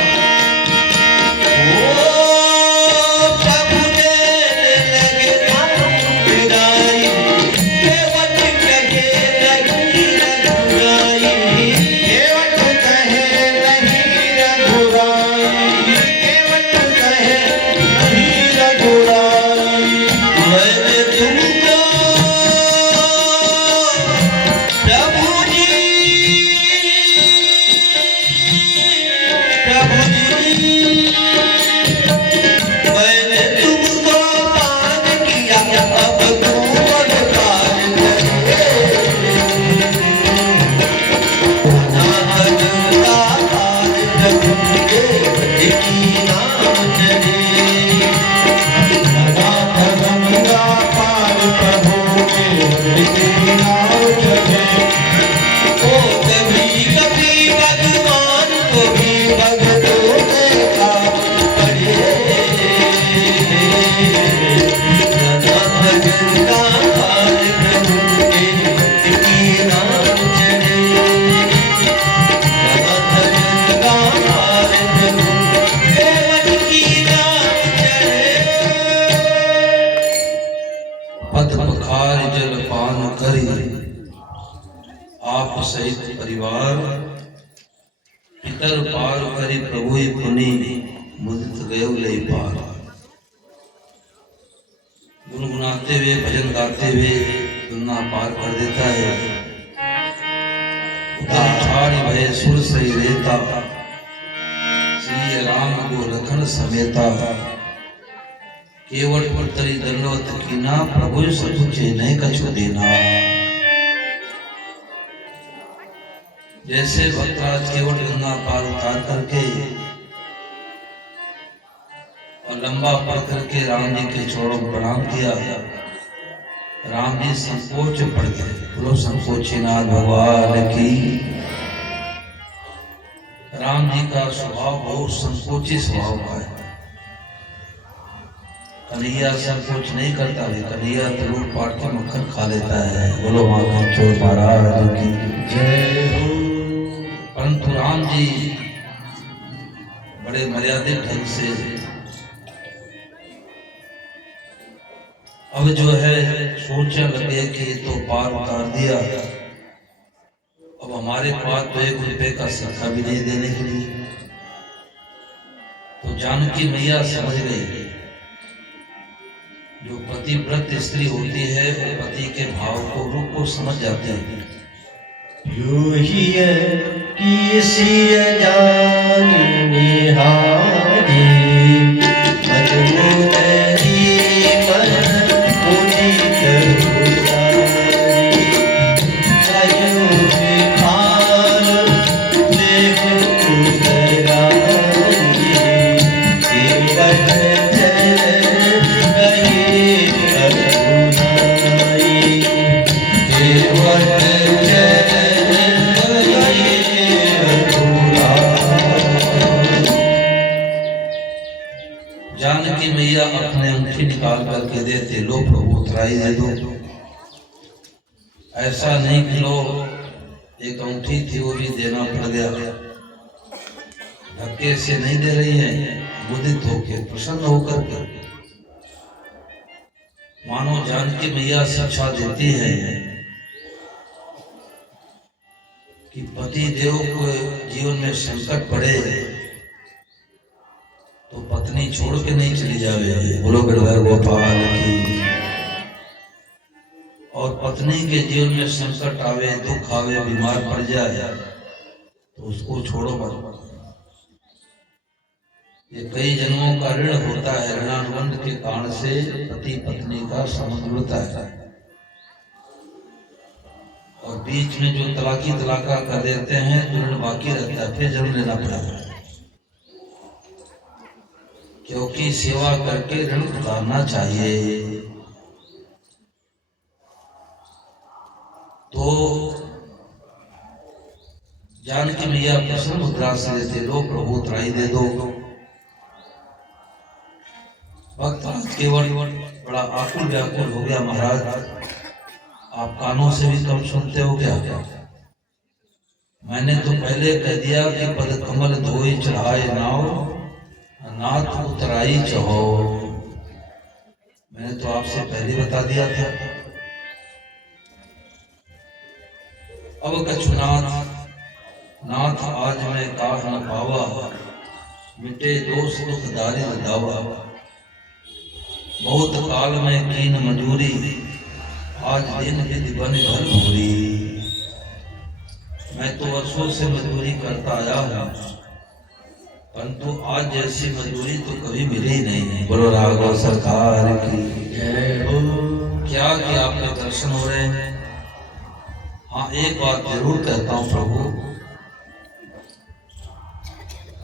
आप सहित परिवार पितर पार करी प्रभु ही पुनि मुदित गयो ले पार। गुनगुनाते हुए भजन गाते हुए दुनिया पार कर देता है। ठाड़ भय सुर से रेता श्री राम को लखन समेता। केवट पुत्री दंडवत कीना प्रभु सब नहीं कछु देना। जैसे भक्तराज केवट गंगा पार उतार करके और लंबा पढ़ करके राम जी के चरणों में प्रणाम किया, राम जी संकोच पड़ गए। बोलो संकोचीनाथ भगवान की। राम जी का स्वभाव बहुत संकोची स्वभाव का है। कन्हैया संकोच नहीं करता है, कन्हैया तो लूट पाट के मक्खन खा लेता है। बोलो माखन चोर महाराज की जय हो। परंतु राम जी बड़े मर्यादित ढंग से अब जो है सोचने लगे कि ये तो पार उतार दिया, अब हमारे पास तो 1 रुपए का सिक्का भी नहीं देने के लिए। तो जानकी मैया समझ गई, जो पतिव्रत स्त्री होती है वो पति के भाव को रूप को समझ जाते हैं। यो ही किसी जान निहारी जानकी मैया अपने अंगूठी निकाल करके देते, लो प्रभु उतराई दे दो। ऐसा नहीं कि लो एक अंगूठी थी वो भी देना पड़ गया। धक्के से नहीं दे रही है, मुदित होकर प्रसन्न होकर के। मानो जानकी मैया शिक्षा देती है कि पति देव को जीवन में संकट पड़े तो पत्नी छोड़ के नहीं चली जावे। बोलो गिरधर गोपाल की। और पत्नी के जीवन में संकट आवे, दुख आवे, बीमार पड़ जाए तो उसको छोड़ो मत। ये कई जन्मों का ऋण होता है, ऋणानुबंध के कारण से पति पत्नी का संबंध होता है। और बीच में जो तलाकी तलाका कर देते हैं तो ऋण बाकी रहता है, फिर जन्म लेना पड़ता है। क्योंकि सेवा करके ऋण उतारना चाहिए। तो जानकी मैया प्रसन्न मुद्रा से देते, लो प्रभु उतराई दे दो। भक्त केवल बड़ा आकुल व्याकुल हो गया, महाराज आप कानों से भी कम सुनते हो क्या? मैंने तो पहले कह दिया कि पद कमल धोई चढ़ाए नाव, नाथ उतराई चहो। मैंने तो आपसे पहले बता दिया था। अब कछुनाथ नाथ आज मैं काह न पावा, मिटे दोष दुख दारिद्र दावा। बहुत काल में कीन मजूरी, आज दिन विधि बन भर भूरी। मैं तो वर्षों से मजदूरी करता आया हूँ, परंतु आज जैसी मजदूरी तो कभी मिली ही नहीं। बोलो राघव सरकार की जय हो। क्या कि आपके दर्शन हो रहे हैं। हाँ, एक बात जरूर कहता हूँ प्रभु,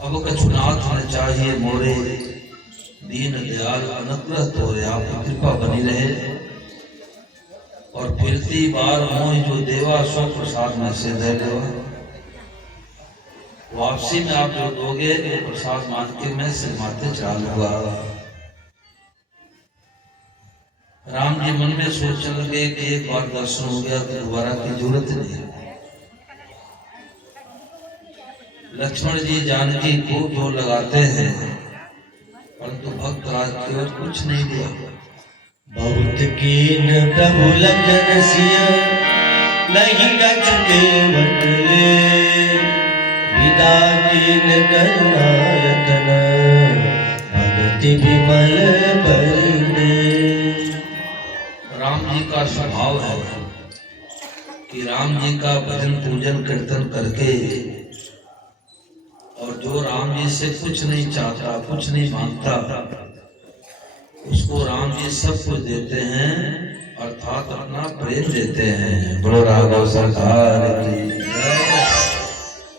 अब कछुनाथ न चाहिए मोरे, दीन दयाल अनुग्रह तोरे। आपकी कृपा बनी रहे और फिरती बार मोह जो देवा सो प्रसाद में से दे देवा। वापसी में आप जो दोगे वो प्रसाद मान के मैं सिर माथे चढ़ा लूंगा। राम जी मन में सोचने लगे कि एक बार दर्शन हो गया तो दोबारा की जरूरत नहीं। लक्ष्मण जी जानकी को जो लगाते हैं, परंतु भक्त राज केवल कुछ नहीं दिया। बहुत कीन प्रभु लखन सिया, नहीं गचते बटले, विदा कीन करुणायतन, भक्ति विमल बरले। राम जी का स्वभाव है कि राम जी का भजन पूजन कीर्तन करके, और जो राम जी से कुछ नहीं चाहता, कुछ नहीं मांगता, उसको राम जी सब कुछ देते हैं, अर्थात अपना प्रेम देते हैं। बोलो राघव सरकार की जय।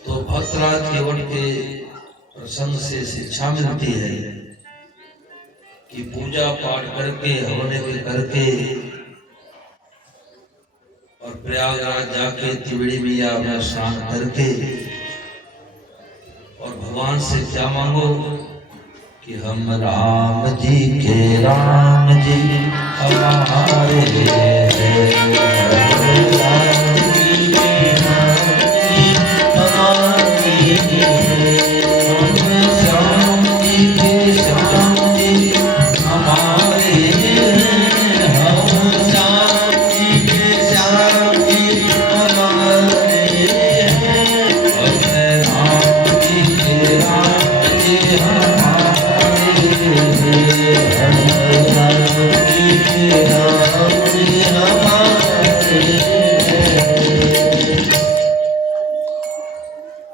तो भक्तराज केवल के प्रसंग से शिक्षा मिलती है कि पूजा पाठ करके, हवन के करके और प्रयागराज जाके त्रिवेणी मैया में स्नान करके और भगवान से क्या मांगो कि हम राम जी के राम जी हमारे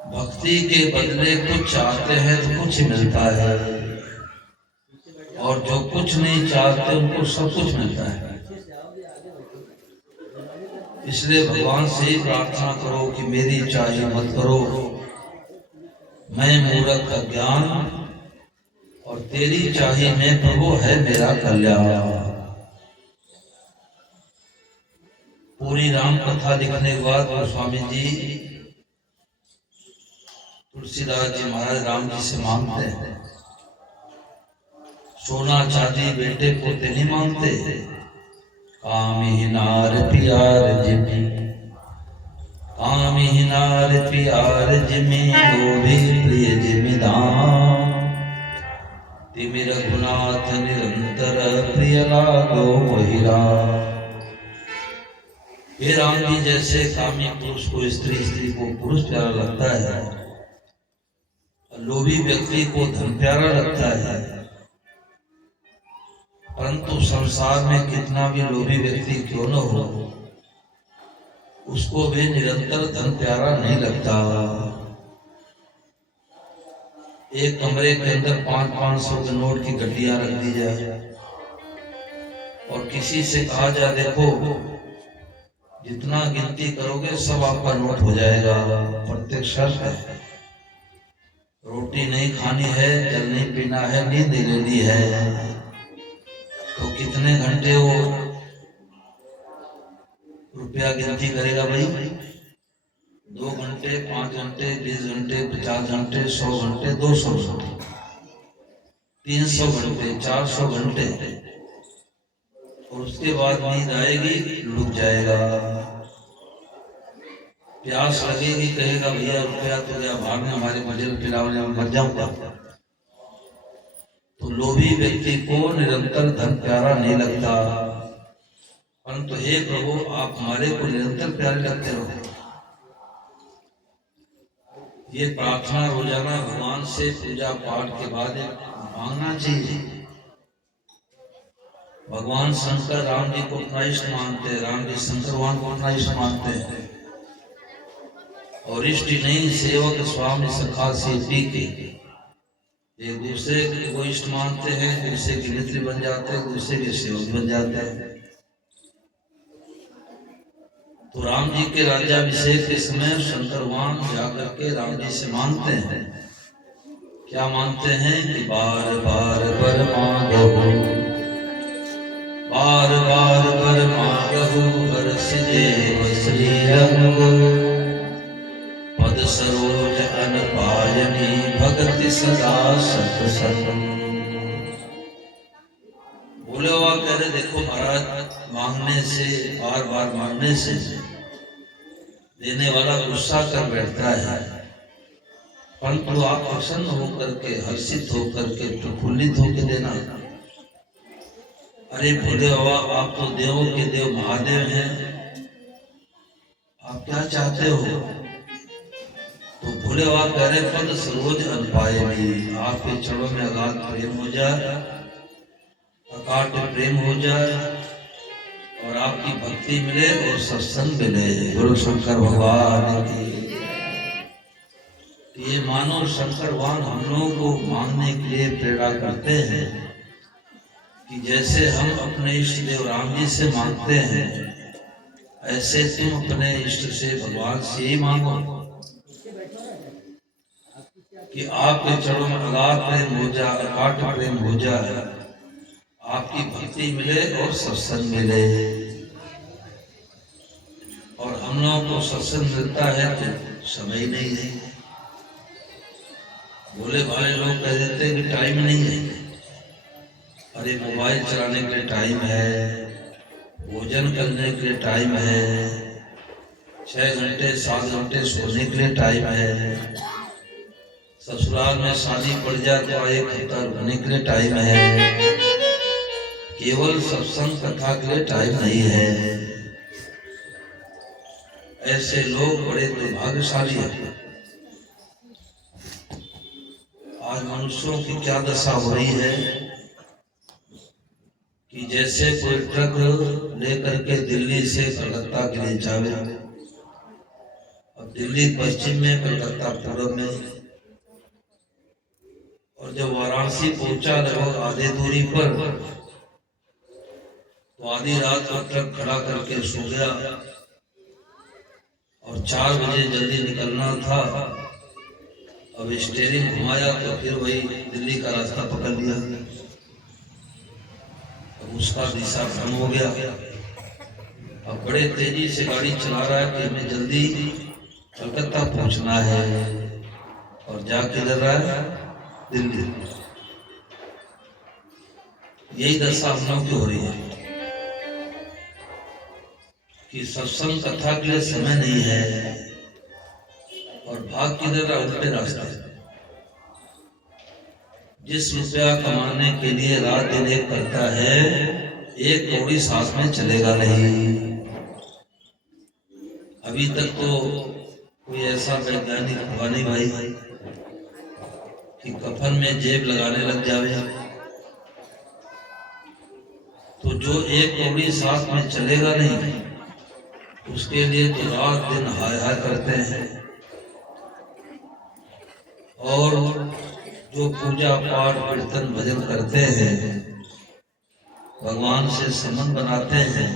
भक्ति के बदले कुछ चाहते हैं तो कुछ मिलता है, और जो कुछ नहीं चाहते उनको सब कुछ मिलता है। इसलिए भगवान से ही प्रार्थना करो कि मेरी चाहे मत करो, मैं मूर्ख का ज्ञान, और तेरी चाहे मैं प्रभु है मेरा कल्याण। पूरी राम कथा लिखने के बाद गोस्वामी जी तुलसीदास जी महाराज राम जी से मांगते हैं, सोना चांदी बेटे पोते नहीं मांगते, कामी नार प्यार जिमी, कामी नार प्यार जिमी, लोभी प्रिय जिमिदान, तिमि रघुनाथ निरंतर प्रिय लागो महिरा। हे राम जी, जैसे कामी पुरुष को स्त्री, स्त्री को पुरुष प्यारा लगता है, लोभी व्यक्ति को धन प्यारा लगता है, परंतु संसार में कितना भी लोभी व्यक्ति क्यों न हो, उसको भी निरंतर धन प्यारा नहीं लगता। एक कमरे के अंदर 500 के नोट की गड्डियां रख दी जाए और किसी से कहा जाए देखो जितना गिनती करोगे सब आपका नोट हो जाएगा, प्रत्येक शर्त है, रोटी नहीं खानी है, जल नहीं पीना है, नींद नहीं लेनी है, तो कितने घंटे वो रुपया गिनती करेगा भाई? 2 घंटे, 5 घंटे, 20 घंटे, 50 घंटे, 100 घंटे, 200 घंटे, 300 घंटे, 400 घंटे। और उसके बाद नींद आएगी, रुक जाएगा। प्यास लगेगी, कहेगा भैया रुपया तो क्या भाग में हमारे मजल पिलाने में मर जाऊंगा। तो लोभी व्यक्ति को निरंतर धन प्यारा नहीं लगता, परंतु हे प्रभु आप हमारे को निरंतर प्यारे लगते रहो। ये प्रार्थना रोजाना भगवान से पूजा पाठ के बाद मांगना चाहिए। भगवान शंकर राम जी को अपना इष्ट मानते हैं, राम जी शंकर भगवान को अपना इष्ट मानते हैं। और इष्ट नहीं सेवक स्वामी सखा से पी के, एक दूसरे को इष्ट मानते हैं, दूसरे के मित्र बन जाते हैं, दूसरे के सेवक बन जाते हैं। तो राम जी के राज्याभिषेक के समय शंकर भगवान जाकर के राम जी से मांगते हैं। क्या मांगते हैं कि बार बार वर मांगो, बार बार वर मांगो, हर्ष देव श्री रंग, पद सरोज अनपायनी, भक्ति सदा सत सत। बोले हुआ कह रहे देखो महाराज, मांगने से, बार बार मांगने से देने वाला गुस्सा कर बैठता है, परंतु आप प्रसन्न होकर के, हर्षित होकर के, प्रफुल्लित होकर देना। अरे भोले बाबा आप तो देवों के देव महादेव हैं, आप क्या चाहते हो? तो भोले बाबा कह रहे पद सरोज अनपायनी, आपके चरणों में अगाध प्रेम हो जाए, अकाट प्रेम हो जाए, और आपकी भक्ति मिले और सत्संग मिले। गुरु शंकर भगवान की। ये मानो शंकर भगवान हम लोगों को मांगने के लिए प्रेरणा करते हैं कि जैसे हम अपने इष्ट देव राम जी से मांगते हैं, ऐसे तुम अपने इष्ट से भगवान से ही मांगो कि आपके चरणों में अगाध प्रेम हो जाए, अकाट प्रेम हो जाए, आपकी भक्ति मिले और सत्संग मिले। और हम लोगों को सत्संग मिलता है तो समय नहीं है। भोले भाले लोग कह देते हैं कि टाइम नहीं है। अरे मोबाइल चलाने के लिए टाइम है, भोजन करने के लिए टाइम है, 6 घंटे 7 घंटे सोने के लिए टाइम है, ससुराल में शादी पड़ जाए तो 1 हफ्ता रुकने के लिए टाइम है, केवल सत्संग कथा के लिए टाइम नहीं है। ऐसे लोग बड़े दुर्भाग्यशाली हैं। आज मनुष्यों की क्या दशा हो रही है कि जैसे कोई ट्रक लेकर के दिल्ली से कलकत्ता के लिए जावे, अब दिल्ली पश्चिम में, कलकत्ता पूर्व में, और जब वाराणसी पहुंचा लगभग आधे दूरी पर, तो आधी रात को ट्रक खड़ा करके सो गया और 4 बजे जल्दी निकलना था। अब स्टीयरिंग घुमाया तो फिर वही दिल्ली का रास्ता पकड़ लिया। अब उसका दिशा भ्रम हो गया। अब बड़े तेजी से गाड़ी चला रहा है कि हमें जल्दी कलकत्ता पहुंचना है, और जा किधर रहा है? दिल्ली। यही दशा हम लोग की हो रही है कि सत्संग कथा के लिए समय नहीं है और भाग किधर उल्टे रास्ते। जिस रुपया कमाने के लिए रात दिन एक करता है, 1 कौड़ी साथ में चलेगा नहीं। अभी तक तो कोई ऐसा वैज्ञानिक हुआ नहीं भाई कि कफन में जेब लगाने लग जावे। तो जो 1 कौड़ी साथ में चलेगा नहीं, उसके लिए तो रात दिन हाय हाय करते हैं। और जो पूजा पाठ कीर्तन भजन करते हैं, भगवान से संबंध बनाते हैं,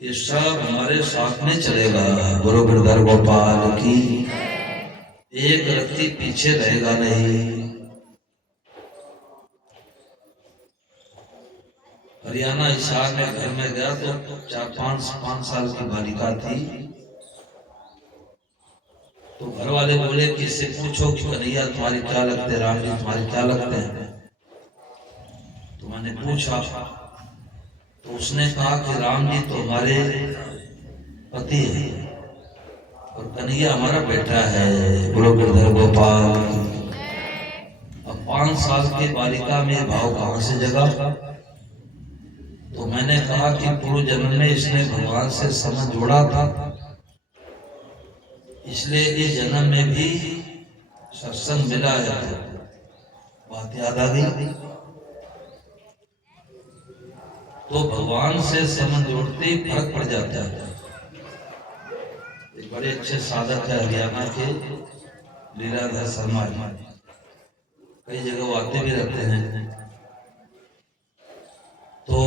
ये सब हमारे साथ में चलेगा। गुरु गिरधर गोपाल की। एक रत्ती पीछे रहेगा नहीं। हरियाणा हिसार में घर में गया तो 4-5 साल की बालिका थी। तो घर वाले बोले कि इससे पूछो कि कन्हैया तुम्हारे क्या लगते हैं, राम जी तुम्हारे क्या लगते हैं। तो मैंने पूछा उसने कहा कि राम जी तो हमारे पति है और कन्हैया हमारा बेटा है। बोलो गिरधर गोपाल। अब 5 साल की बालिका में भाव कहां से जगा? तो मैंने कहा कि पूर्व जन्म में इसने भगवान से संबंध जोड़ा था, इसलिए इस जन्म में भी सत्संग मिला है। बात याद आ गई। तो भगवान से संबंध जोड़ते ही फर्क पड़ जाता है। एक बड़े अच्छे साधक है हरियाणा के, लीलाधर शर्मा, कई जगह वो आते भी रहते हैं। तो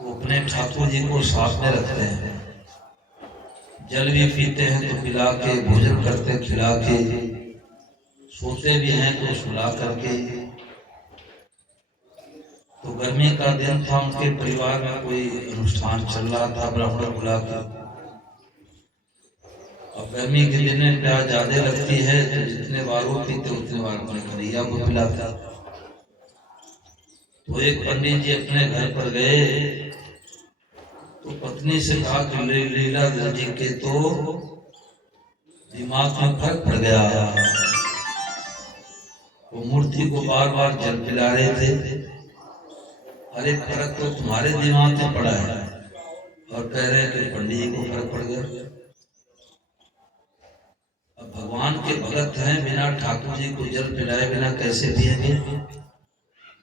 वो अपने ठाकुर जी को साथ में रखते हैं, जल भी पीते हैं तो पिला के, भोजन करते खिला के, सोते भी हैं तो सुला करके। तो गर्मी का दिन था, उनके परिवार में कोई अनुष्ठान चल रहा था, ब्राह्मण बुला कर। अब गर्मी के दिन में प्यास ज्यादा लगती है तो जितने बार वो पीते उतने बार अपने कन्हैया को पिलाता। तो एक पंडित जी अपने घर पर गए तो पत्नी से कहा कि लीलाधर जी के तो दिमाग में फर्क पड़ गया। वो मूर्ति को बार बार जल पिला रहे थे। अरे फर्क तो तुम्हारे दिमाग में पड़ा है, और कह रहे हैं कि पंडित जी को फर्क पड़ गया। अब भगवान के भगत हैं, बिना ठाकुर जी को जल पिलाए बिना कैसे पिएंगे?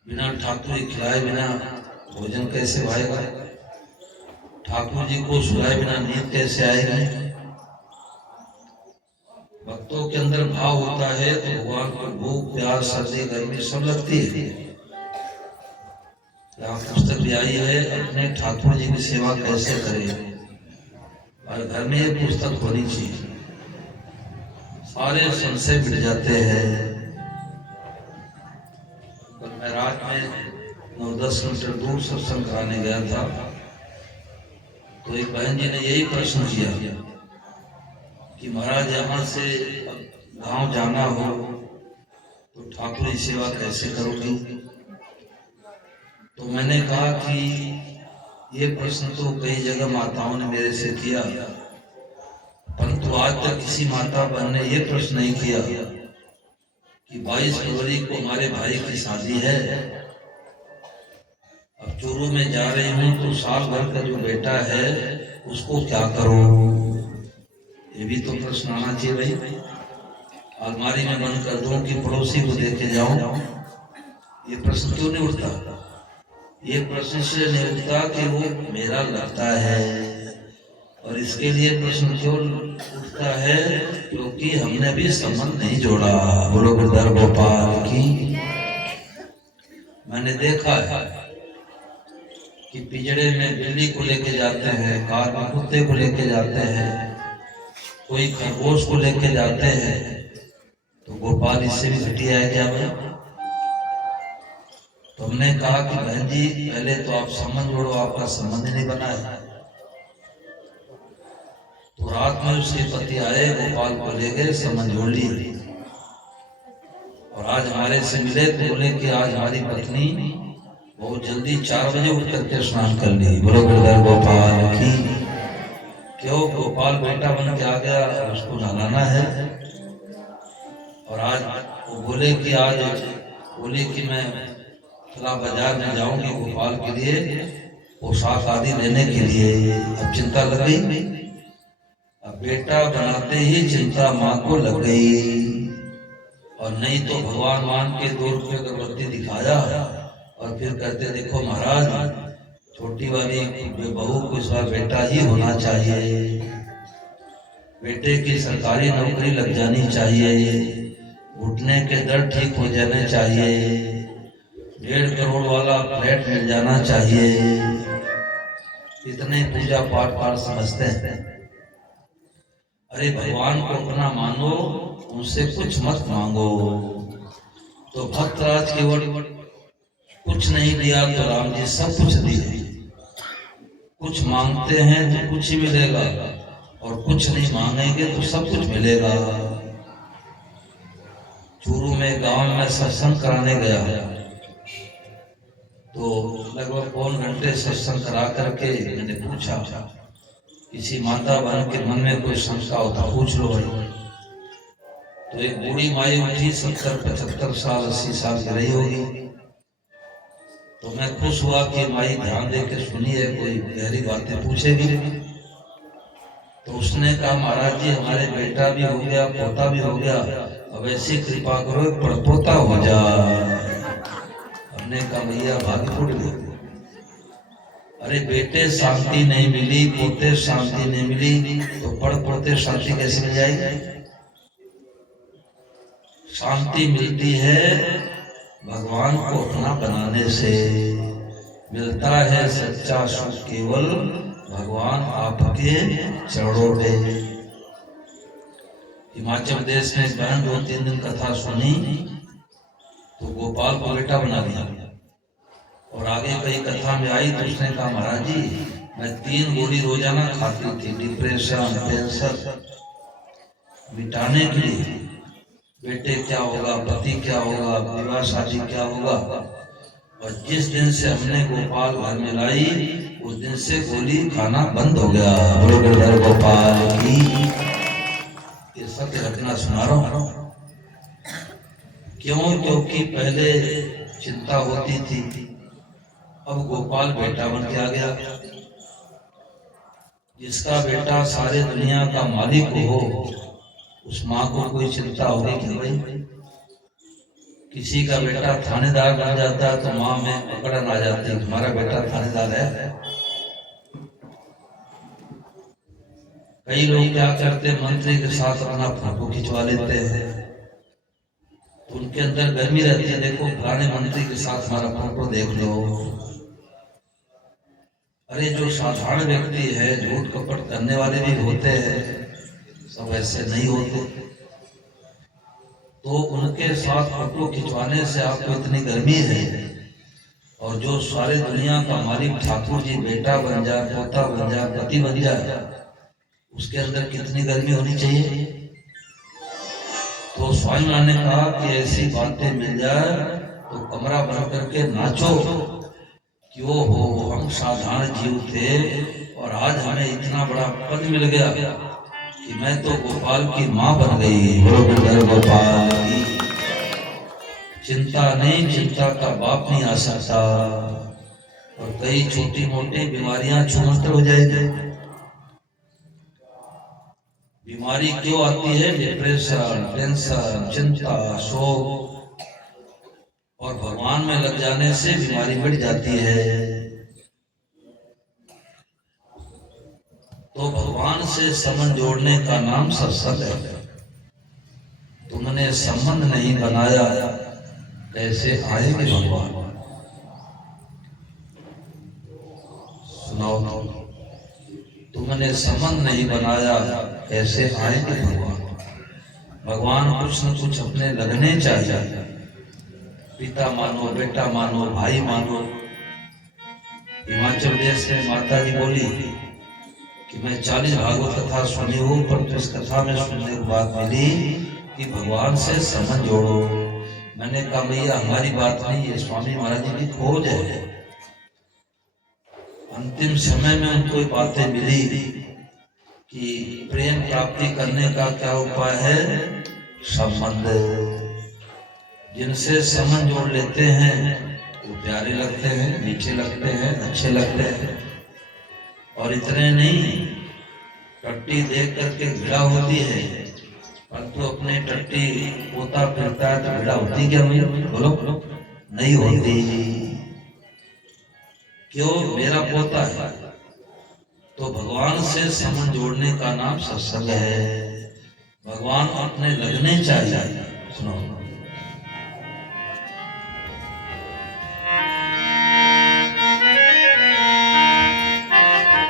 बिना ठाकुर जी खिलाए बिना भोजन कैसे भाएगा? ठाकुर जी को सुलाए बिना नींद कैसे आएगी? भक्तों के अंदर भाव होता है तो भगवान को भूख प्यास सर्दी गर्मी सब लगती है। यहाँ पुस्तक भी आई है, अपने ठाकुर जी की सेवा कैसे करें, और घर में ये पुस्तक होनी चाहिए। सारे संशय मिट जाते हैं। मैं रात में 9-10 किलोमीटर दूर सत्संग कराने गया था, तो एक बहन जी ने यही प्रश्न किया कि महाराज यहाँ से गांव जाना हो तो ठाकुर की सेवा कैसे करोगी? तो मैंने कहा कि ये प्रश्न तो कई जगह माताओं ने मेरे से किया, परंतु आज तक किसी माता बहन ने ये प्रश्न नहीं किया कि 22 फरवरी को हमारे भाई की शादी है, अब चूरू में जा रही हूँ तो साल भर का जो बेटा है उसको क्या करूं? ये भी तो प्रश्न आना चाहिए भाई। अलमारी में बंद कर दूं कि पड़ोसी को देके जाऊं? ये प्रश्न क्यों नहीं उठता? ये प्रश्न इसलिए नहीं उठता कि वो मेरा लगता है, और इसके लिए प्रश्न क्यों उठता है? क्योंकि हमने भी संबंध नहीं जोड़ा। बोलो गिरधर गोपाल की। मैंने देखा है कि पिंजड़े में बिल्ली को लेके जाते हैं, कार में कुत्ते को लेके जाते हैं, कोई खरगोश को लेके जाते हैं, तो गोपाल इससे भी घटिया है क्या भाई? तो हमने कहा कि बहन जी पहले तो आप संबंध जोड़ो, आपका संबंध नहीं बना है। तो रात में उसके पति आए, गोपाल को ले गए, संबंध जोड़ लिए, और आज हमारे से मिले तो बोले कि आज हमारी पत्नी बहुत जल्दी 4 बजे उठ करके स्नान कर ली। बोलो गिरधर गोपाल की। क्यों? गोपाल बेटा बन के आ गया, उसको नहलाना है। और आज वो बोले कि आज बोली कि मैं थोड़ा बाजार में जाऊंगी गोपाल के लिए पोशाक आदि लेने के लिए। अब चिंता लग गई। अब बेटा बनाते ही चिंता माँ को लग गई, और नहीं तो भगवान मान के 2 रुपये अगरबत्ती दिखाया और फिर कहते देखो महाराज छोटी वाली बहू को इस बार बेटा ही होना चाहिए, बेटे की सरकारी नौकरी लग जानी चाहिए, घुटने के दर्द ठीक हो जाने चाहिए, 1.5 करोड़ वाला फ्लैट मिल जाना चाहिए। इतने पूजा पाठ समझते हैं। अरे भगवान को अपना मानो, उनसे कुछ मत मांगो। तो भक्तराज केवल कुछ नहीं दिया तो राम जी सब कुछ दिए। कुछ मांगते हैं तो कुछ ही मिलेगा, और कुछ नहीं मांगेंगे तो सब कुछ मिलेगा। चूरू में गांव में सत्संग कराने गया तो लगभग पौन घंटे सत्संग करा करके मैंने पूछा, किसी माता बहन के मन में कोई शंका हो तो पूछ लो भाई। तो एक बूढ़ी माई उठी, 70-75 साल 80 साल की रही होगी। तो मैं खुश हुआ कि माई ध्यान दे के सुनी है, कोई गहरी बातें पूछेगी। तो उसने कहा, महाराज जी हमारे बेटा भी हो गया, पोता भी हो गया, अब ऐसी कृपा करो पड़पोता हो जा। हमने कहा भैया भाग्य फूट गया। अरे बेटे शांति नहीं मिली, पोते शांति नहीं मिली, तो पड़ पोते शांति कैसे मिल जाएगी? शांति मिलती है भगवान को अपना बनाने से, मिलता है सच्चा सुख केवल भगवान आपके चरणों में। हिमाचल प्रदेश में बहन 2-3 दिन कथा सुनी तो गोपाल को बेटा बना दिया, और आगे कई कथा में आई तो उसने कहा, महाराज जी मैं 3 गोली रोजाना खाती थी डिप्रेशन कैंसर मिटाने के लिए। बेटे क्या होगा, पति क्या होगा, विवाह शादी क्या होगा, और जिस दिन से हमने गोपाल घर में लाई उस दिन से गोली खाना बंद हो गया। बोलो गिरधर गोपाल की। ये सत्य घटना सुना रहा हूं। क्यों? क्योंकि पहले चिंता होती थी, अब गोपाल बेटा बन के आ गया। जिसका बेटा सारे दुनिया का मालिक हो, उस माँ को कोई चिंता होगी कि भाई? किसी का बेटा थानेदार बन जाता है तो माँ में पकड़न आ जाती है, तुम्हारा बेटा थानेदार है। कई लोग क्या करते, मंत्री के साथ अपना फोटो खिंचवा लेते हैं, तो उनके अंदर गर्मी रहती है, देखो पुराने मंत्री के साथ हमारा फोटो देख लो। अरे जो साधारण व्यक्ति है, झूठ कपट करने वाले भी होते हैं, सब ऐसे नहीं होते। तो उनके साथ फोटो खिंचवाने से आपको इतनी गर्मी है, और जो सारे दुनिया का मालिक ठाकुर जी बेटा बन जाए, पोता बन जाए, पति बन जाए, उसके अंदर कितनी गर्मी होनी चाहिए। तो स्वामी ने कहा कि ऐसी बातें मिल जाए तो कमरा बंद करके नाचो कि वो हो हम साधारण जीव थे और आज हमें इतना बड़ा पद मिल गया कि मैं तो गोपाल की माँ बन गई। बोलो गिरधर गोपाल की। चिंता नहीं, चिंता का बाप नहीं आ सकता, और कई छोटी मोटी बीमारियां छूमंतर हो जाएगी। बीमारी क्यों आती है? डिप्रेशन, टेंशन, चिंता, शोक, और भगवान में लग जाने से बीमारी बढ़ जाती है। तो भगवान से संबंध जोड़ने का नाम सत्संग है। तुमने संबंध नहीं बनाया, कैसे आएंगे भगवान? सुनाओ, तुमने संबंध नहीं बनाया, कैसे आएंगे भगवान? भगवान कुछ न कुछ अपने लगने चाहिए, पिता मानो, बेटा मानो, भाई मानो। हिमाचल प्रदेश में माता जी बोली कि मैं 40 भागवत कथा सुनी हूँ, पर उस कथा में सुनने के बाद मिली कि भगवान से संबंध जोड़ो। मैंने कहा भैया हमारी बात नहीं, ये स्वामी महाराज जी की खोज है। अंतिम समय में उनको बातें मिली कि प्रेम प्राप्ति करने का क्या उपाय है? संबंध। जिनसे संबंध जोड़ लेते हैं वो प्यारे लगते हैं, मीठे लगते हैं, अच्छे लगते हैं। और इतने नहीं, टट्टी देख करके भिड़ा होती है, परंतु अपने टट्टी पोता फिरता है तो भिड़ा होती क्या? बोलो नहीं होती। क्यों? मेरा पोता है। तो भगवान से संबंध जोड़ने का नाम सत्संग है। भगवान अपने लगने चाहिए। सुनो,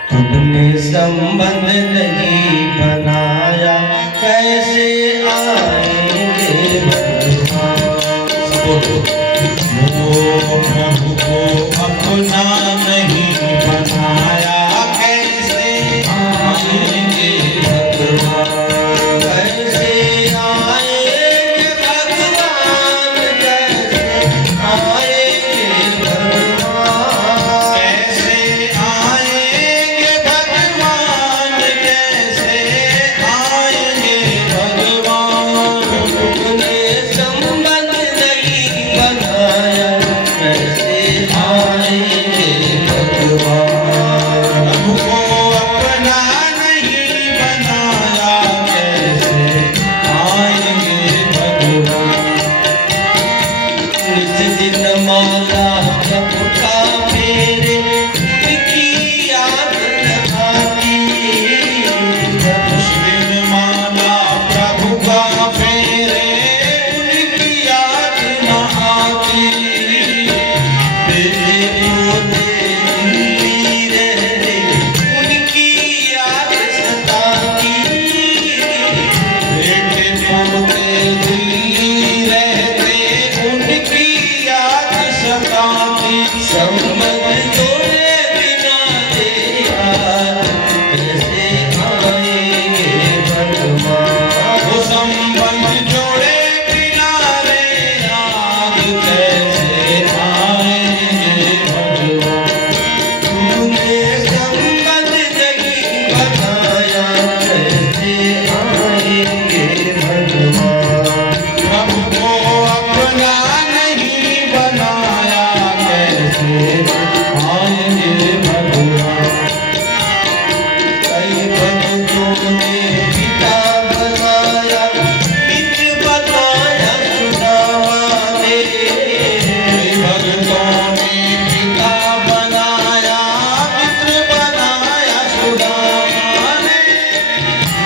तुमने संबंध नहीं बनाया, कैसे आएंगे भगवान? प्रभु को अपना नहीं बनाया, कैसे आएंगे भगवान? कैसे आएंगे भगवान? कैसे आएंगे भगवान?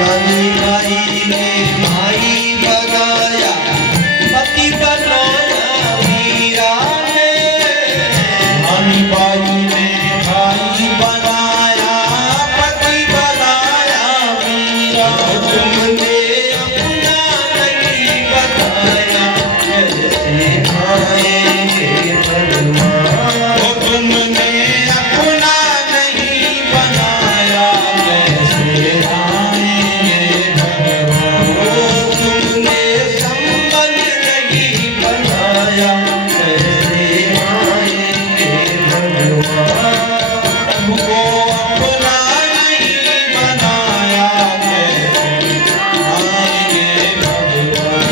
बनी भाई ने भाई बनाया, पति बनाया मीरा ने। बनी भाई ने भाई बनाया, पति बनाया मीरा। तुमने अपना नहीं बताया, कैसे आएंगे भगवान। तुमने अपना नहीं बनाया, कैसे आएंगे भगवान। तुमने संबंध नहीं बनाया, कैसे आएंगे भगवान। तुमको अपना नहीं बनाया, कैसे आएंगे भगवान।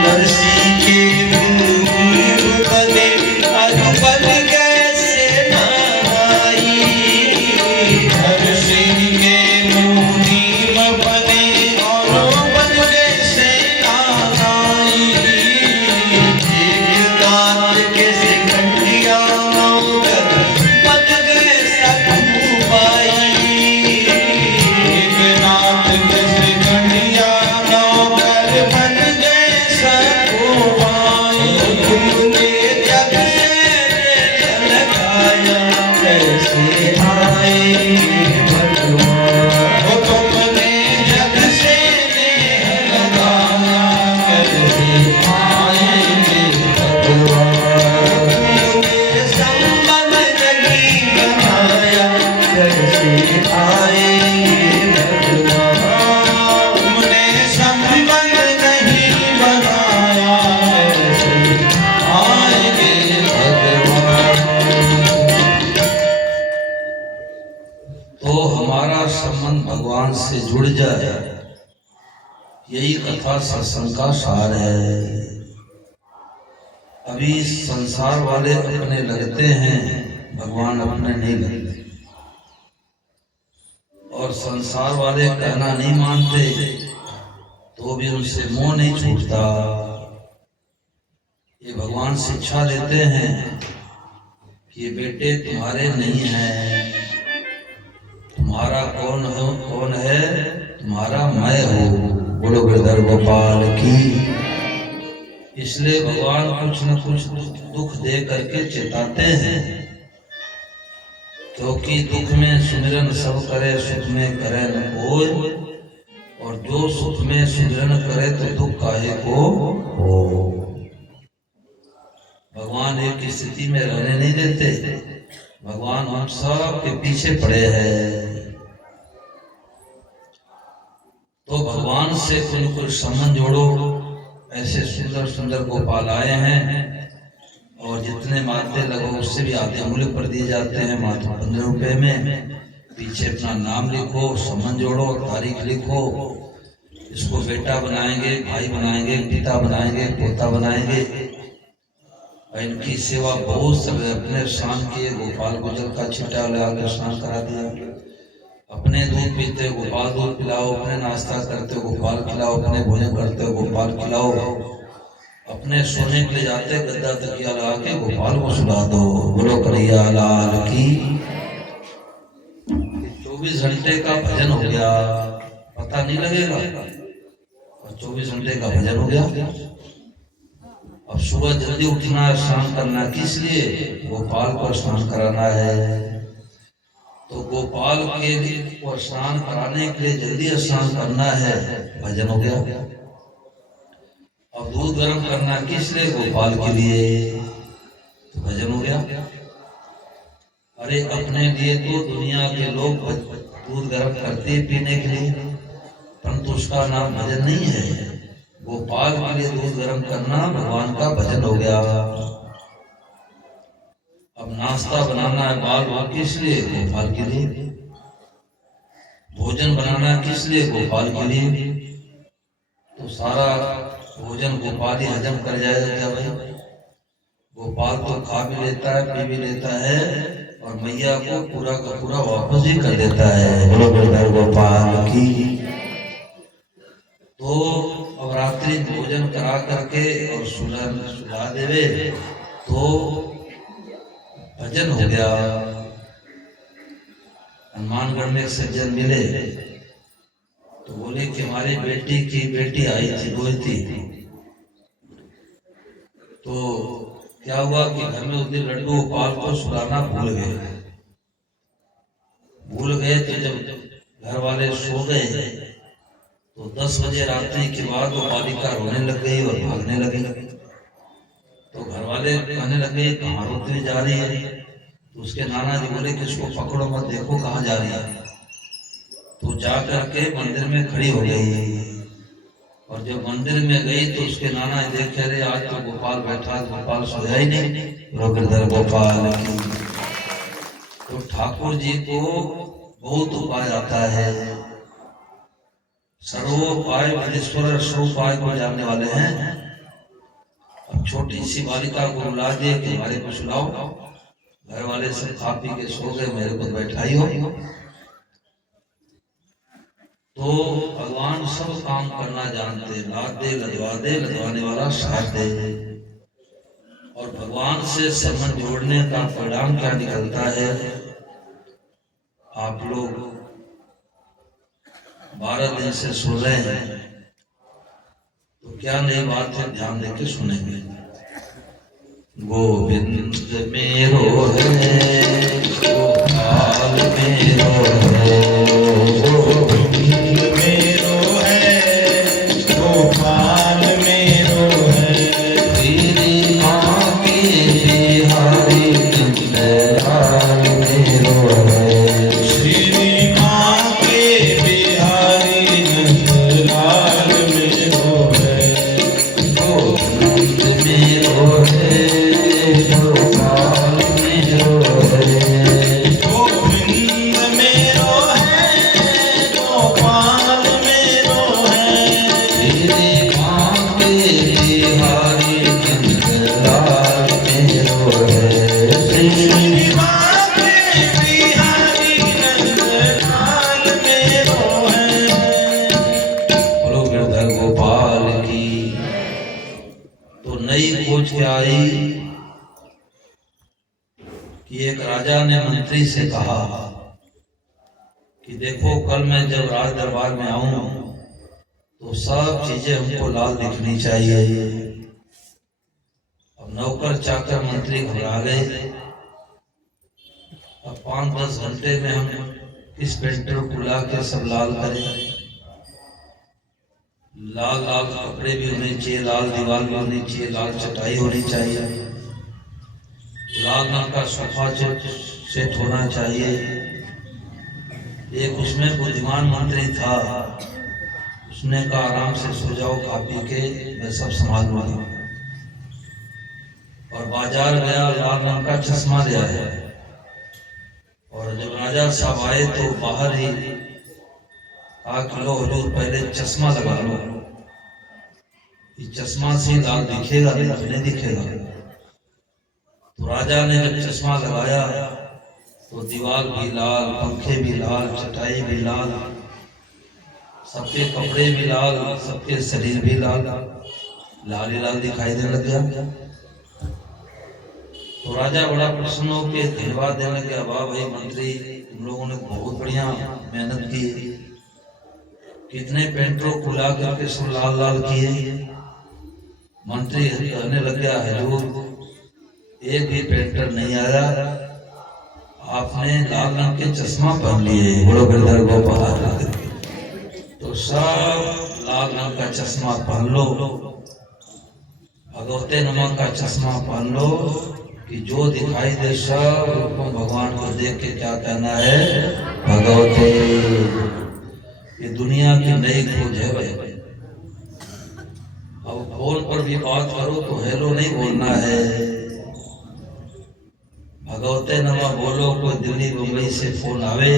नरसी के मुंह बने अरुबल कैसे नाई। हरसिंह के मुनीम बने और बदले से नाई। एकनाथ के सिकंदिया नौकर बन गए सकुबाई। एकनाथ के सिकंदिया नौकर बन गए सकुबाई। तुमने जग से लगाया, कैसे आएंगे भगवान। वो तुमने जग से नेह लगाया, कैसे आएंगे भगवान। तुमने संबंध नहीं बनाया, कैसे आएंगे भगवान। तुमने संबंध नहीं बनाया, कैसे आएंगे भगवान। तो हमारा संबंध भगवान से जुड़ जाए, यही कथा सत्संग का सार है। अभी संसार वाले अपने लगते हैं, भगवान अपने नहीं लगते। और संसार वाले कहना नहीं मानते, तो भी उनसे मोह नहीं छूटता। ये भगवान शिक्षा देते हैं कि ये बेटे तुम्हारे नहीं हैं, तुम्हारा कौन है, तुम्हारा मैं हूँ। बोलो गिरधर गोपाल की। इसलिए भगवान कुछ न कुछ दुख दे करके चेताते हैं, क्योंकि दुख में सुमिरन सब करे, सुख में करे न कोई। और जो सुख में सुमिरन करे तो दुख काहे को हो। भगवान एक स्थिति में रहने नहीं देते, भगवान हम सब के पीछे पड़े हैं। तो भगवान से कुछ संबंध जोड़ो। ऐसे सुंदर सुंदर गोपाल आए हैं, और जितने माते लगो उससे भी आधे मूल्य पर दिए जाते हैं, मात्र 15 रुपए में। पीछे अपना नाम लिखो, संबंध जोड़ो, तारीख लिखो। इसको बेटा बनाएंगे, भाई बनाएंगे, पिता बनाएंगे, पोता बनाएंगे। इनकी सेवा बहुत सब अपने स्नान किए, गोपाल को जल का छिटा लगा कर स्नान करा दिया। अपने दूध पीते गोपाल दूध पिलाओ, अपने नाश्ता करते गोपाल खिलाओ, अपने भोजन करते गोपाल खिलाओ, अपने सोने के लिए जाते गद्दा तकिया लगा के गोपाल को सुला दो। बोलो कन्हैया लाल की। 24 घंटे का भजन हो गया, पता नहीं लगेगा। और 24 घंटे का भजन हो गया। अब सुबह जल्दी उठना है, स्नान करना है। किस लिए? गोपाल को स्नान कराना है। तो गोपाल के को स्नान कराने के लिए जल्दी स्नान करना है, भजन हो गया। अब दूध गर्म करना किस लिए? गोपाल के लिए, तो भजन हो गया। अरे अपने लिए तो दुनिया के लोग दूध गर्म करते हैं पीने के लिए, परंतु उसका नाम भजन नहीं है। गोपाल के लिए दूध गर्म करना भगवान का भजन हो गया। अब नाश्ता बनाना है बाल बाल किस लिए? गोपाल के लिए। भोजन बनाना किस लिए? गोपाल के लिए। तो सारा भोजन गोपाल ही हजम कर जाएगा क्या भाई? गोपाल तो खा भी लेता है, पी भी लेता है, और मैया को पूरा का पूरा वापस ही कर देता है। बोलो गिरधर गोपाल की। तो अब रात्रि भोजन करा करके और सुला देवे तो भजन हो गया। हनुमानगढ़ में एक सज्जन मिले, बोली कि हमारी बेटी की बेटी आई थी, रोई थी। तो क्या हुआ कि घर में उस दिन लड्डू गोपाल को सुलाना भूल गए। तो जब घर वाले सो गए तो 10 बजे रात्रि के बाद वो बालिका रोने लग गई और भागने लगी। तो घर वाले कहने लगे कहाँ रोती हुई जा रही है। तो उसके नाना जी बोले कि इसको पकड़ो मत, देखो कहाँ जा रही है। तो जा करके मंदिर में खड़ी हो गई और जब मंदिर में गई तो उसके नाना जी देख रहे आज तो गोपाल बैठा, गोपाल सोया ही नहीं। गिरधर गोपाल की। तो ठाकुर जी को बहुत उपाय आता है, सर्वोपाय विदेश्वर सर्वोपाय को जानने वाले हैं। अब छोटी सी बालिका को बुला दिए कि हमारे को सुलाओ। घर वाले सब खा पी के सो गए, मेरे को बैठाई हो। तो भगवान सब काम करना जानते, लाद दे लदवा दे, लदवाने वाला साथ दे। और भगवान से संबंध जोड़ने का परिणाम क्या निकलता है। आप लोग 12 दिन से सुन रहे हैं तो क्या नई बात है, ध्यान देके सुनेंगे। गोविंद मेरो है, गोपाल मेरो है, गोविंद मेरो है, गोपाल मेरो है, तेरी माँ के बिहारी नंदलाल मेरो है, श्री माँ के बिहारी नंदलाल मेरो है, गोविंद मेरो है, गोपाल मेरो है, गोविंद मेरो है, गोपाल मेरो है, तेरी माँ के बिहारी नंदलाल मेरो है, श्री माँ के बिहारी नंदलाल मेरो है। बोलो गिरधर गोपाल की। तो नई खोज क्या आई कि एक राजा ने मंत्री से कहा कि देखो कल मैं जब राज दरबार में आऊं तो सब चीजें हमको लाल दिखनी चाहिए। अब नौकर चाकर मंत्री घबरा गए। अब 5-10 घंटे में हम इस पेंटर को ला के सब लाल करें। लाल लाल कपड़े भी होने चाहिए, लाल दीवार भी होनी चाहिए, लाल चटाई होनी चाहिए, लाल रंग का सोफा सेट होना चाहिए। एक उसमें बुद्धिमान मंत्री था, उसने कहा आराम से सो जाओ, खा पी के मैं सब संभाल लूंगा। और बाजार गया, लाल रंग का चश्मा ले आया। और जब राजा साहब आए तो बाहर ही कहा कि लो हुजूर पहले चश्मा लगा लो, ये चश्मा से लाल दिखेगा नहीं दिखेगा। तो राजा ने जब चश्मा लगाया तो दीवार भी लाल, पंखे भी लाल, चटाई भी लाल, सबके कपड़े भी लाल, सबके शरीर भी लाल, लाल ही लाल दिखाई देने लग गया। तो राजा बड़ा प्रसन्न होकर धन्यवाद देने लगा, वाह भाई मंत्री, तुम लोगों ने बहुत बढ़िया मेहनत की, कितने पेंटरों को ला करके सब लाल लाल किए। मंत्री कहने लग गया, हुजूर एक भी पेंटर नहीं आया, आपने लाल रंग के चश्मा पहन लिए। बोलो गिरधर गोपाल। तो सब लाल रंग का चश्मा पहन लो, भगवते नमः का चश्मा पहन लो कि जो दिखाई दे सब रूपों भगवान को देख के क्या कहना है, भगवते। ये दुनिया की नई खोज है भाई। अब फोन पर भी बात करो तो हेलो नहीं बोलना है, भगवते नमः बोलो। कोई दिल्ली मुंबई से फोन आवे,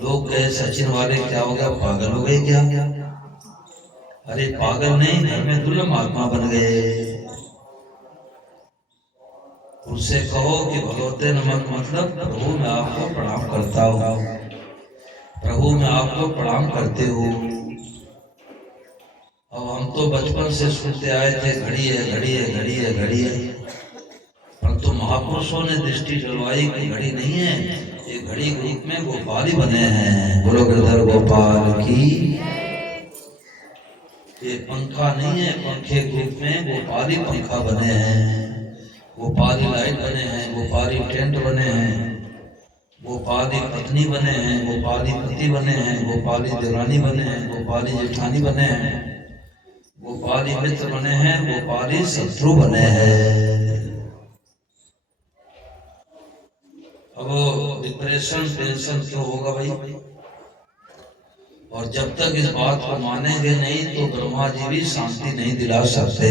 लोग कहे सचिन वाले क्या हो गया, पागल हो गए क्या? अरे पागल नहीं, घर में दुर्लभ महात्मा बन गए। उससे कहो कि भगवते नमः मतलब प्रभु मैं आपको प्रणाम करता हूँ, प्रभु मैं आपको प्रणाम करते हो। अब हम तो बचपन से सुनते आए थे, घड़ी है घड़ी है घड़ी है घड़ी है, परंतु महापुरुषों ने दृष्टि जलवाई की घड़ी नहीं है, ये घड़ी रूप में गोपाल ही बने हैं। बोलो गिरधर गोपाल की। ये पंखा नहीं है, पंखे के रूप में गोपाल ही पंखा बने हैं, गोपाल ही लाइट बने हैं, गोपाल ही टेंट बने हैं, गोपाल ही पत्नी बने हैं, गोपाल ही पति बने हैं, गोपाल ही देवरानी बने हैं, गोपाल ही जेठानी बने हैं, गोपाल ही मित्र बने हैं, गोपाल ही शत्रु बने हैं। अब डिप्रेशन टेंशन क्यों होगा भाई? और जब तक इस बात को मानेंगे नहीं तो ब्रह्मा जी भी शांति नहीं दिला सकते।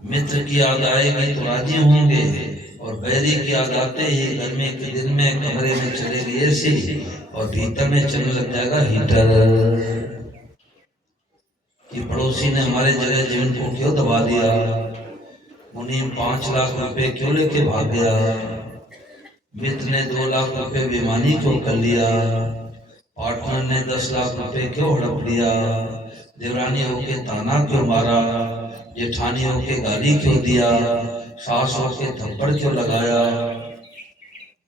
मित्र की याद आएगी तो राजी होंगे, और बैरी की याद आते ही गर्मी के दिन में कमरे में चलेगी एसी और भीतर में चलने लग जाएगा हीटर। कि पड़ोसी ने हमारे जगह जीवन को क्यों दबा दिया, मुनीम 5 लाख रुपए क्यों लेके भाग गया, मित्र ने 2 लाख रुपए बेईमानी क्यों कर लिया, पार्टनर ने 10 लाख रुपए क्यों हड़प लिया, देवरानी होके ताना क्यों मारा, जेठानी होके गाली क्यों दिया, सास होके थप्पड़ क्यों लगाया,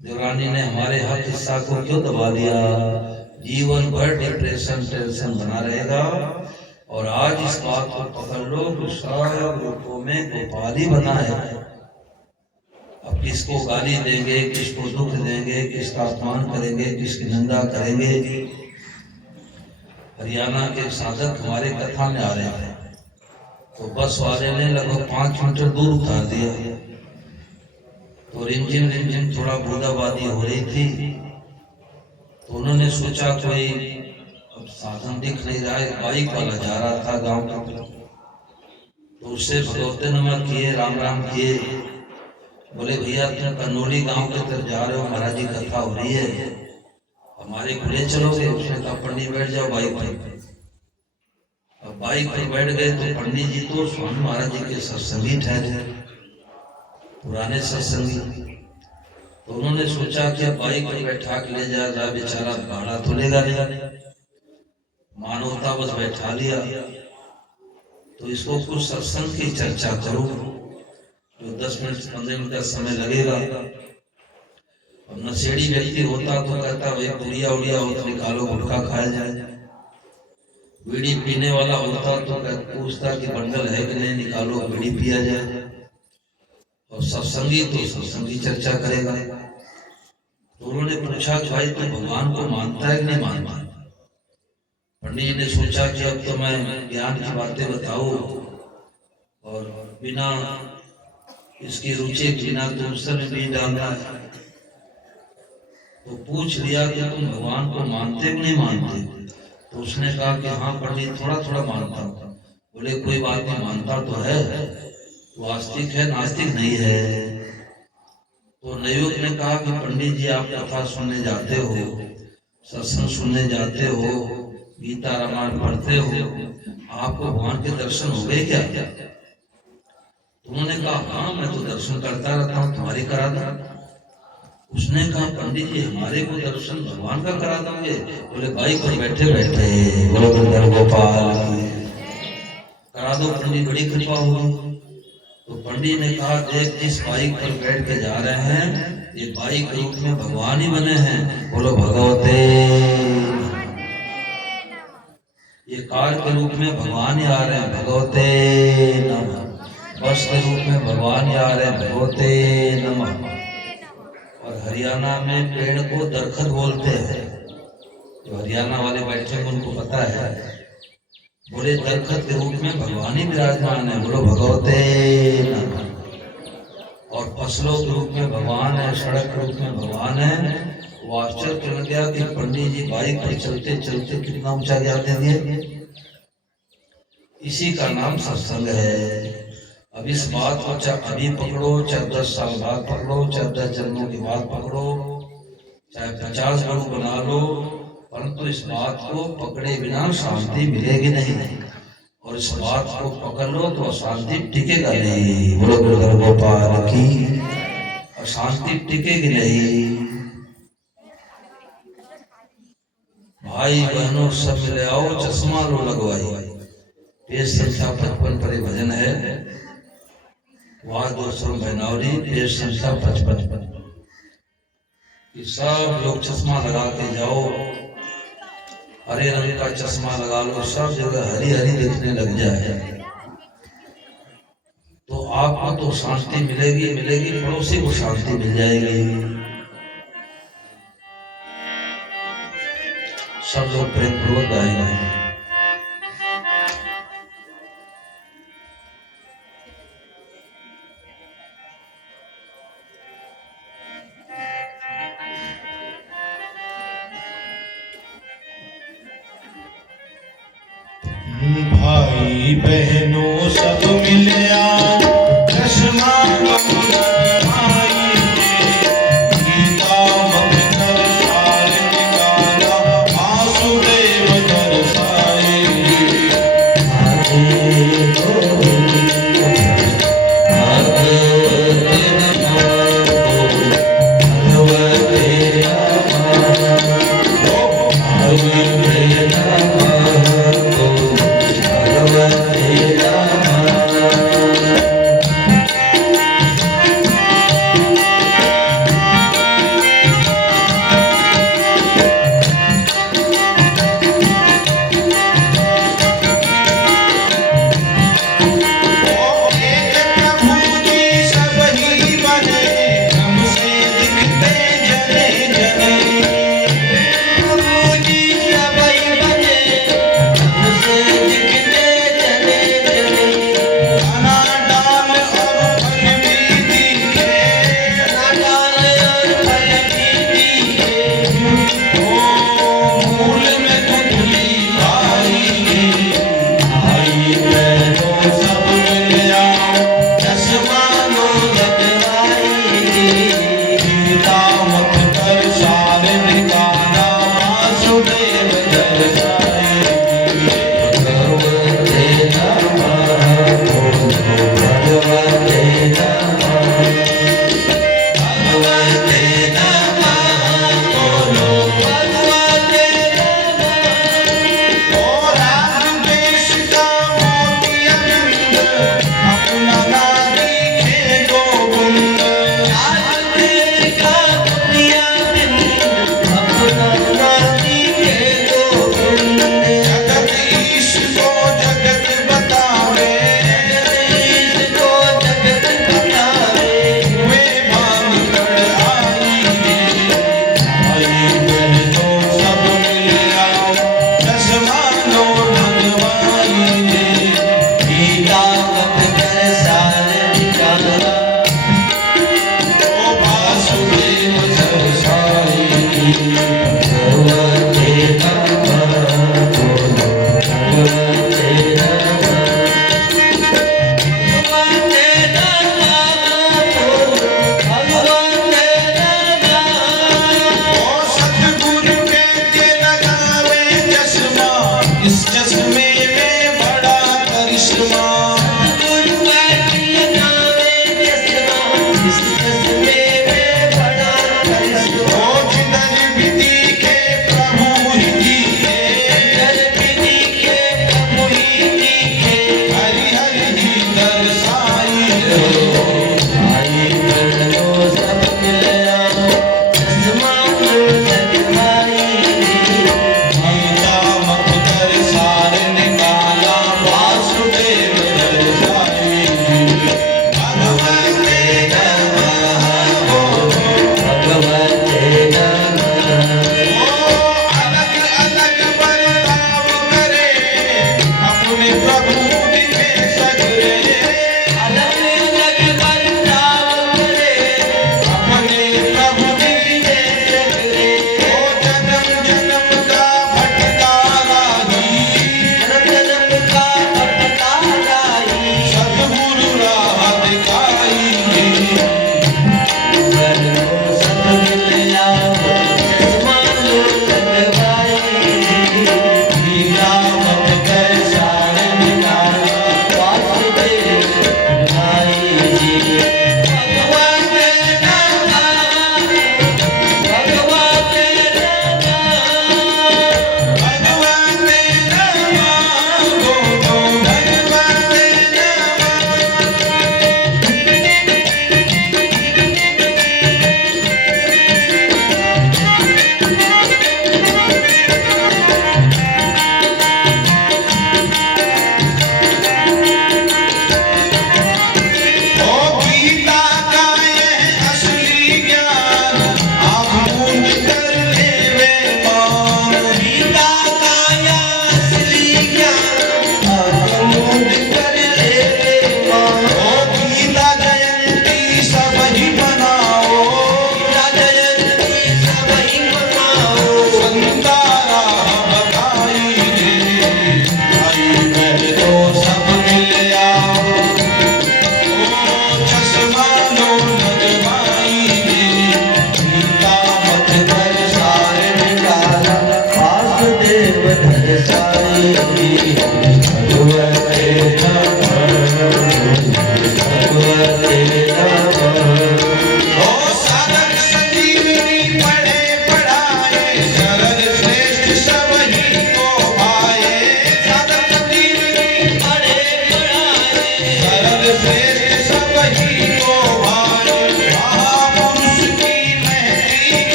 देवरानी ने हमारे हक हिस्सा को क्यों दबा दिया। जीवन भर डिप्रेशन टेंशन बना रहेगा। और आज इस बात को पकड़ लो कि सब रूपों में गोपाल ही बना है। अब किसको गाली देंगे, किसको दुख देंगे, किसका अपमान करेंगे, किसकी निंदा करेंगे। हरियाणा के साधक हमारे कथा में आ रहे हैं तो बस वाले ने लगभग 5 मीटर दूर उतार दिया। तो रिमझिम थोड़ा बूंदाबांदी हो रही थी तो उन्होंने सोचा कोई अब साधन दिख नहीं रहा है, बाइक वाला जा रहा था गांव का, तो उससे भगवते नमः किए, राम राम किए। बोले भैया तुम कनोली गांव की तरफ जा रहे हो, महाराज जी कथा हो रही है, हमारे खुले चलोगे? उसने कहा पंडित बैठ जाओ बाइक पर। अब बाइक पर बैठ गए तो पंडित जी तो स्वामी महाराज जी के सत्संगी ठहरे, पुराने सत्संगी। तो उन्होंने सोचा कि अब बाइक पर बैठा के ले जा, बेचारा भाड़ा तो लेगा नहीं, मानवता बस बैठा लिया। तो इसको कुछ सत्संग की चर्चा करो जो 10 मिनट 15 मिनट का समय लगेगा। अब नशेड़ी व्यक्ति होता तो कहता भाई पुड़िया उड़िया हो तो निकालो, गुटखा खाया जाए। बीड़ी पीने वाला होता तो पूछता कि बंडल है कि नहीं, निकालो बीड़ी पिया जाए। और सत्संगी तो सत्संगी चर्चा करेगा। तो उन्होंने पूछा कि भाई तू भगवान को मानता है कि नहीं मानता? पंडित जी ने सोचा कि अब तो मैं ज्ञान की बातें बताऊं और बिना इसकी रुचि बिना दूसरे में भी डालना है। तो पूछ लिया कि तुम भगवान को मानते कि नहीं मानते? तो उसने कहा कि हाँ पंडित थोड़ा थोड़ा मानता हूँ। बोले कोई बात नहीं, मानता तो है, वो आस्तिक है नास्तिक नहीं है। तो नवयुवक ने कहा कि पंडित जी आप कथा सुनने जाते हो, सत्संग सुनने जाते हो, गीता रामायण पढ़ते हो, आपको भगवान के दर्शन हो गए क्या? उन्होंने कहा हाँ मैं तो दर्शन करता रहता हूँ, तुम्हारी करा दो। उसने कहा पंडित जी हमारे को दर्शन भगवान का करा दोगे? बोले बाइक पर बैठे बैठे बोलो गिरधर गोपाल करा दो पंडित, बड़ी कृपा होगी। तो पंडित ने कहा देख जिस बाइक पर बैठ के जा रहे हैं ये बाइक रूप में भगवान ही बने हैं, बोलो भगवते। ये कार के रूप में भगवान ही आ रहे हैं, भगवते नमः। बस के रूप में भगवान ही आ रहे हैं, भगवते नमः। और हरियाणा में पेड़ को दरखत बोलते हैं, जो हरियाणा वाले बैठे हैं उनको पता है। बोले दरखत के रूप में भगवान ही विराजमान है, बोलो भगवते नमः। और फसलों के रूप में भगवान है, सड़क के रूप में भगवान है। वो आश्चर्य लग गया कि पंडित जी बाइक पर चलते चलते कितना ऊंचा ज्ञान दे दिए। इसी का नाम सत्संग है। अब इस बात को चाहे अभी पकड़ो, चाहे 10 साल बाद पकड़ो, चाहे 10 जन्मों के बाद पकड़ो, चाहे 50 गुरु बना लो, परंतु इस बात को पकड़े बिना शांति मिलेगी नहीं। और इस बात को पकड़ लो तो अशांति टिकेगा नहीं, बोलो गिरधर गोपाल की। अशांति टिकेगी नहीं। भाई बहनों सब मिले आओ, चश्मा लो लगवाई। पेज संख्या 55 पर भजन है, वाद दोषम भैनावरी, पेज संख्या 55। कि सब लोग चश्मा लगा के जाओ, हरे रंग का चश्मा लगा लो, सब जगह हरी हरी दिखने लग जाए, तो आपको तो शांति मिलेगी मिलेगी, पड़ोसी को शांति मिल जाएगी। सब लोग प्रेम पूर्वक गाएंगे। भाई बहनों सब मिले आज चश्मा आई के गीता मत कर सार निकाला वासुदेव दर्शाए। प्रभु जी सब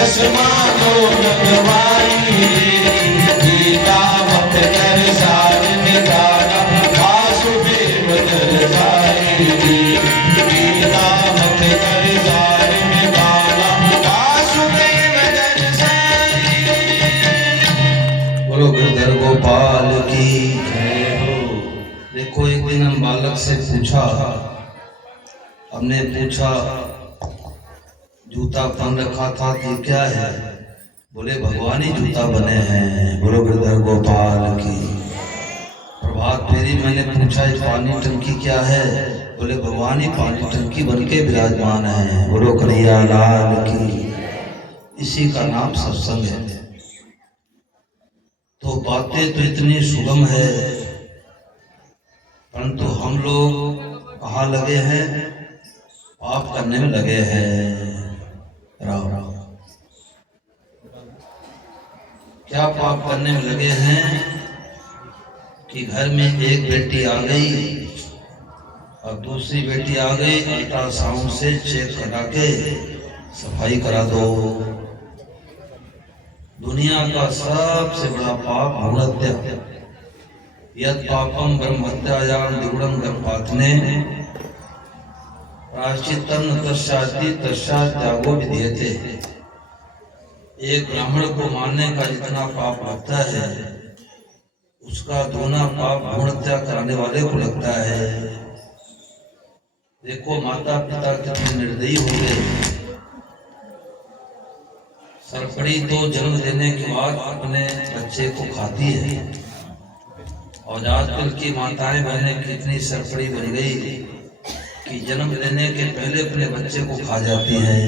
चश्मा तो लगवाई गीता मत कर सार निकाला वासुदेव दर्शाई गीता मत कर सार निकाला वासुदेव दर्शाई। बोलो गिरधर गोपाल की जय हो। देखो एक दिन हम बालक से पूछा, हमने पूछा जूता पहन रखा था कि क्या है? बोले भगवान ही जूता बने हैं। बोलो गिरधर गोपाल की। प्रभात फेरी मैंने पूछा ये पानी टंकी क्या है? बोले भगवान ही पानी टंकी बन के विराजमान है। बोलो कन्हैया लाल की। इसी का नाम सत्संग है। तो बातें तो इतनी सुगम है, परंतु हम लोग कहाँ लगे हैं? पाप करने में लगे हैं। राम राम। क्या पाप करने में लगे हैं कि घर में एक बेटी आ गई और दूसरी बेटी आ गई, अल्ट्रासाउंड से चेक करा के सफाई करा दो। दुनिया का सबसे बड़ा पाप भ्रूण हत्या। यद पापम ब्रह्म हत्यायाम द्विगुणं गर्भात्ने प्रायश्चित्तं तस्याति तस्यात् त्यागो विधीयते। एक ब्राह्मण को मारने का जितना पाप लगता है, उसका दोना पाप भ्रूण हत्या कराने वाले को लगता है। देखो माता पिता कितने निर्दयी हो गए। सरपड़ी तो जन्म देने के बाद अपने बच्चे को खाती है, और आजकल की माताएं बहनें कितनी सरपड़ी बन गई कि जन्म लेने के पहले अपने बच्चे को खा जाती है।